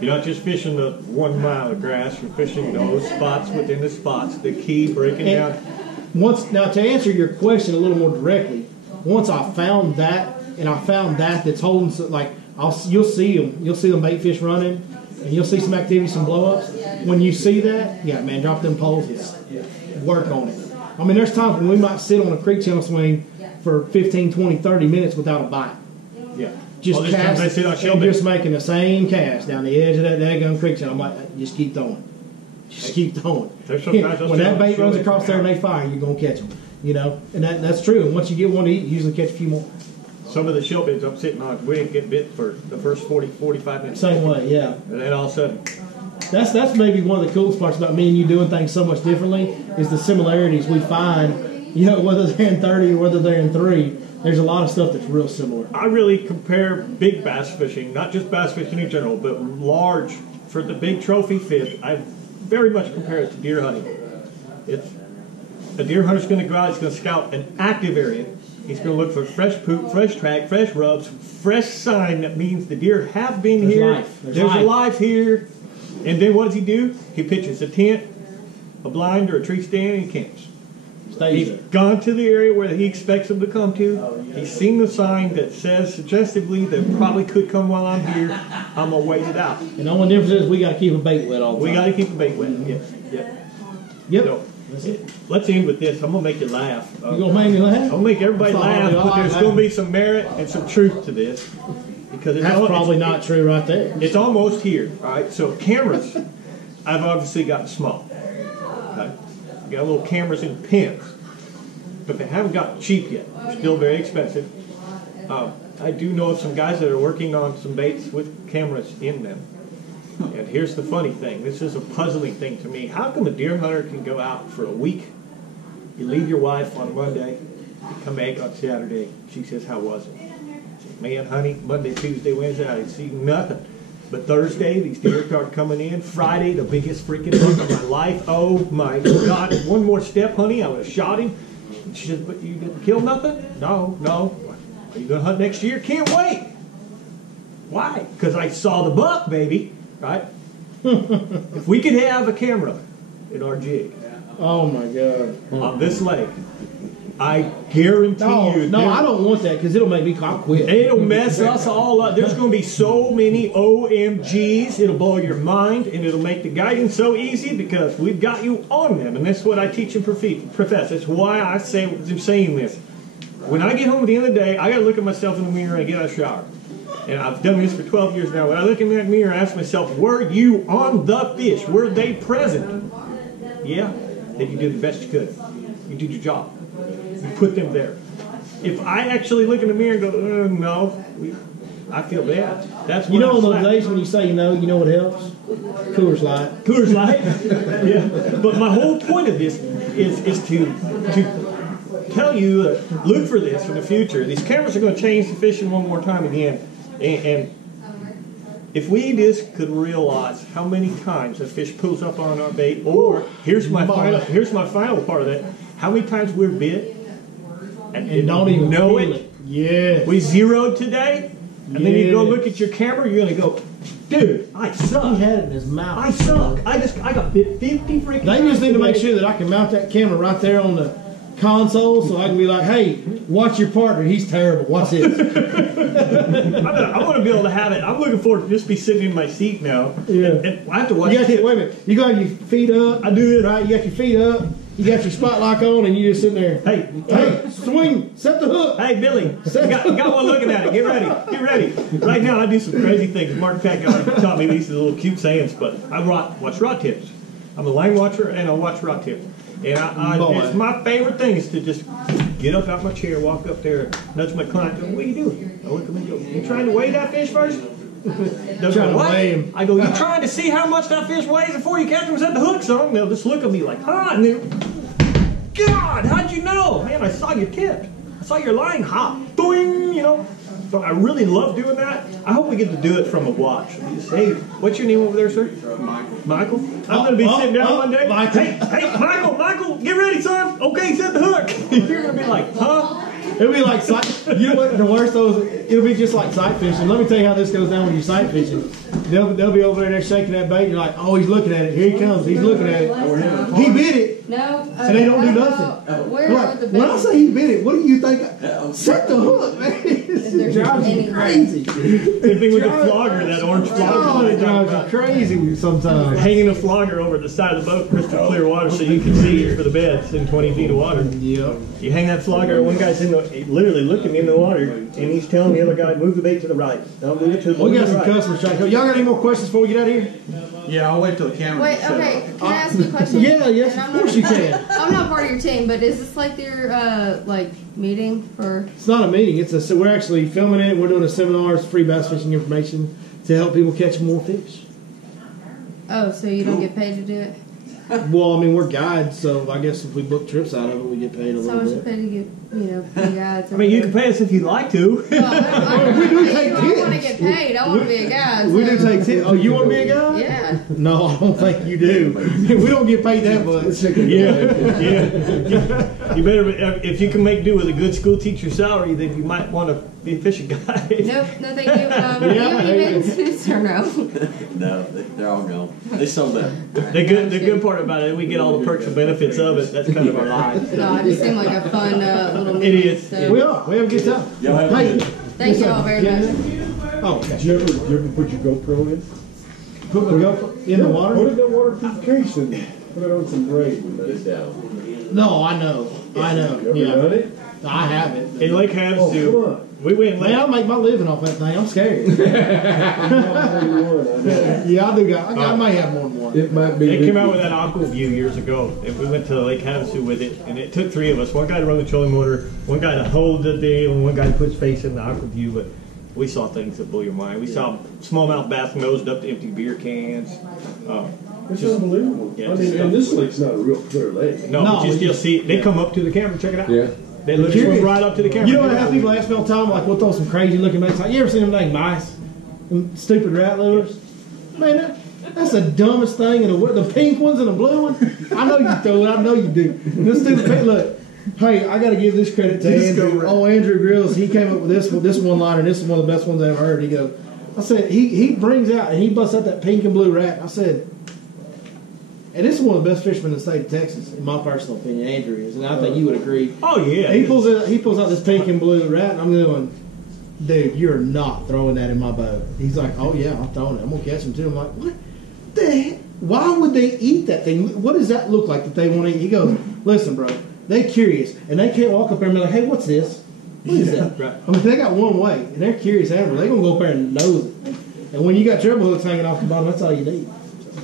You're not just fishing the 1 mile of grass. You're fishing those spots within the spots. The key breaking down. Now to answer your question a little more directly, once I found that, and I found that's holding, like you'll see them baitfish running, and you'll see some activity, some blow-ups. When you see that, yeah, man, drop them poles, work on it. I mean, there's times when we might sit on a creek channel swing for 15, 20, 30 minutes without a bite. Yeah. Just cast, and just making the same cast down the edge of that daggone creek channel. I'm like, just keep throwing. Just keep throwing. When that bait runs across there and they fire, you're going to catch them. You know, and that's true. And once you get one to eat, you usually catch a few more. Some of the shell beds I'm sitting on, we didn't get bit for the first 40, 45 minutes. Same way, yeah. And then all of a sudden. That's maybe one of the coolest parts about me and you doing things so much differently is the similarities we find, you know, whether they're in 30 or whether they're in 3. There's a lot of stuff that's real similar. I really compare big bass fishing, not just bass fishing in general, but large, for the big trophy fish, I very much compare it to deer hunting. It's a deer hunter's going to go out, he's going to scout an active area. He's going to look for fresh poop, fresh track, fresh rubs, fresh sign that means the deer have been here. There's a life here. And then what does he do? He pitches a tent, a blind, or a tree stand, and he camps. He's gone to the area where he expects them to come to. He's seen the sign that says suggestively that probably could come while I'm here. I'm going to wait it out. And the only difference is we got to keep a bait wet all the time. We got to keep the bait wet. Yep. So, let's end with this. I'm going to make you laugh. You going to make me laugh? I'm going to make everybody laugh, but there's going to be some merit and some truth to this. Because that's probably not true right there. It's almost here. All right. So cameras, I've obviously gotten small. Okay. Got little cameras in pins, but they haven't gotten cheap yet. They're still very expensive. I do know of some guys that are working on some baits with cameras in them. And here's the funny thing. This is a puzzling thing to me. How come a deer hunter can go out for a week? You leave your wife on Monday, you come back on Saturday. She says, "How was it?" Man, honey, Monday, Tuesday, Wednesday, I didn't see nothing. But Thursday, these deer start coming in. Friday, the biggest freaking buck of my life. Oh, my God. One more step, honey, I would have shot him. She says, "But you didn't kill nothing?" No. Are you going to hunt next year? Can't wait. Why? Because I saw the buck, baby. Right? If we could have a camera in our jig. Oh, my God. On this lake, I guarantee you. No, I don't want that because it'll make me quit. It'll mess us all up. There's going to be so many OMGs. It'll blow your mind, and it'll make the guiding so easy because we've got you on them. And that's what I teach and profess. That's why I'm saying this. When I get home at the end of the day, I got to look at myself in the mirror and get out of the shower. And I've done this for 12 years now. When I look in that mirror and ask myself, were you on the fish? Were they present? Yeah. Then you did the best you could. You did your job. You put them there. If I actually look in the mirror and go, no, I feel bad. That's when You know, I'm on those slapped. days when you say no, you know what helps? Coors Light. Coors Light. Yeah. But my whole point of this is to tell you, look for this in the future. These cameras are going to change the fishing one more time again. And if we just could realize how many times a fish pulls up on our bait, or here's my final part of that, how many times we're bit and don't even know feel it. Yeah. We zeroed today, and then you go Yes. look at your camera, you're going to go, dude, I suck. He had it in his mouth. I suck. I got bit 50 freaking They just need to make times sure that I can mount that camera right there on the console so I can be like, hey, watch your partner. He's terrible. Watch this. I want to be able to have it. I'm looking forward to just be sitting in my seat now. Yeah. And I have to watch You got tips. your, wait a minute. You got your feet up. I do it. Right? You got your feet up. You got your spot lock on, and you just sitting there. Hey, Swing. Set the hook. hey, Billy, got one looking at it. Get ready. Get ready. Right now, I do some crazy things. Mark Pat taught me these little cute sayings, but I watch rod tips. I'm a line watcher, and I watch rod tips. And it's my favorite thing is to just get up out my chair, walk up there, nudge my client, go, what are you doing? I look at him and go, you trying to weigh that fish first? They'll Trying go, to what? weigh him. I go, you trying to see how much that fish weighs before you catch him? Set the hooks on? They'll just look at me like, huh? And they're, God, how'd you know? Man, I saw your tip. I saw your line hop. Doing, you know. So I really love doing that. I hope we get to do it from a watch. You just, hey, what's your name over there, sir? Michael. I'm going to be sitting down one day. Michael. Hey, Michael, get ready, son. Okay, set the hook. You're going to be like, huh? It'll be like sight. You know what? The worst though is it'll be just like sight fishing. Let me tell you how this goes down when you're sight fishing. They'll be over there, they're shaking that bait. You're like, oh, he's looking at it. Here he comes. He's looking at it. He bit it. No. And they don't do nothing. Where They're are like, the when I say he bit it, what do you think? Set the hook, man. It drives you crazy. Same thing with the flogger, that orange Oh, flogger. it drives you crazy sometimes. Hanging a flogger over the side of the boat, crystal clear water, so you can see it for the beds in 20 feet of water. Yep. You hang that flogger, one guy's literally looking in the water, and he's telling the other guy, move the bait to the right. Now move it to the We got some right. customers trying to come. Y'all got any more questions before we get out of here? Yeah, I'll wait till the camera Wait, gets set okay. up. Can I ask you a question? Yeah, yes, And of I'm not- course you can. I'm not part of your team, but is this like their meeting for? It's not a meeting. So we're actually filming it. We're doing a seminar. It's free bass fishing information to help people catch more fish. Oh, so you don't get paid to do it? Well, I mean, we're guides, so I guess if we book trips out of it, we get paid a So little much bit. pay to get, be guides. I mean, you can pay us if you'd like to. We do take I want to tips. get paid. I want to be a guide. We do so- take tips. Oh, you want to be a guy? Yeah. No, I don't think you do. We don't get paid that much. Yeah. You better, if you can make do with a good school teacher salary, then you might want to be a fishing guy. Nope, no thank you. Do you have any businesses or no? No, they're all gone. They sold them. The good part about it, we get all the perks and benefits of it. That's kind of our life. No, I just seem like a fun little It meeting. is. So. We are. We have a good time. Y'all have a Hey. good- Thank you all very much. Oh, okay. Did you ever put your GoPro in? Put my GoPro in the water? Put it in water purification. Put it on some braid and let it down. No, I know. I know. You ever done Yeah. it? I haven't. In Lake Oh, come Havasu, on. we went Man, I'll make my living off that thing. I'm scared. Yeah, I do. I may have more than one. It might be. They came out with that aqua view years ago, and we went to Lake Havasu with it, and it took three of us, one guy to run the trolling motor, one guy to hold the deal, and one guy to put his face in the aqua view, but we saw things that blew your mind. We saw smallmouth bass nosed up to empty beer cans. It's unbelievable. Yeah, I mean, and this lake's not a real clear lake. No, No, but you we still just- see, they come up to the camera, check it out. Yeah. They literally Curious. swim right up to the camera. You know what I have people ask me all the time? Like, we'll throw some crazy looking baits. Like, you ever seen them named mice? Them stupid rat lures? Man, that's the dumbest thing in the world. The pink ones and the blue one. I know you throw it. I know you do. This stupid pink. Look, hey, I got to give this credit to Andrew. Oh, Andrew Grills. He came up with this one liner. This is one of the best ones I ever heard. He goes, I said, he brings out and he busts out that pink and blue rat. I said, and this is one of the best fishermen in the state of Texas, in my personal opinion. Andrew is, and I think you would agree. Oh, yeah. He pulls out this pink and blue rat, and I'm going, dude, you're not throwing that in my boat. He's like, oh yeah, I'm throwing it. I'm gonna catch him too. I'm like, what the heck? Why would they eat that thing? What does that look like that they want to eat? He goes, listen, bro, they're curious, and they can't walk up there and be like, hey, what's this? What is that? Right. I mean, they got one way, and they're curious animals. They're gonna go up there and nose it. And when you got treble hooks hanging off the bottom, that's all you need.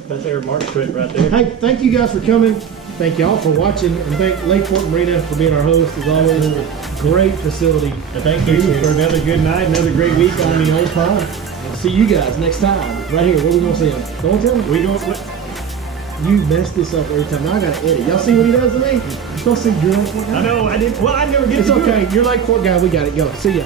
That's their mark to it right there. Hey, thank you guys for coming. Thank y'all for watching, and thank Lake Fork Marina for being our host as always. Great facility. And thank you for another good night, another great week on the old pond. We'll see you guys next time right here. What are we gonna see him? Don't tell me. We don't. What? You mess this up every time. Now I gotta edit. Y'all see what he does to me? Don't see your Lake Fork guy. I know. I didn't. Well, I never get It's to do okay. it. You're Lake Fork guy. We got it. Go. See ya.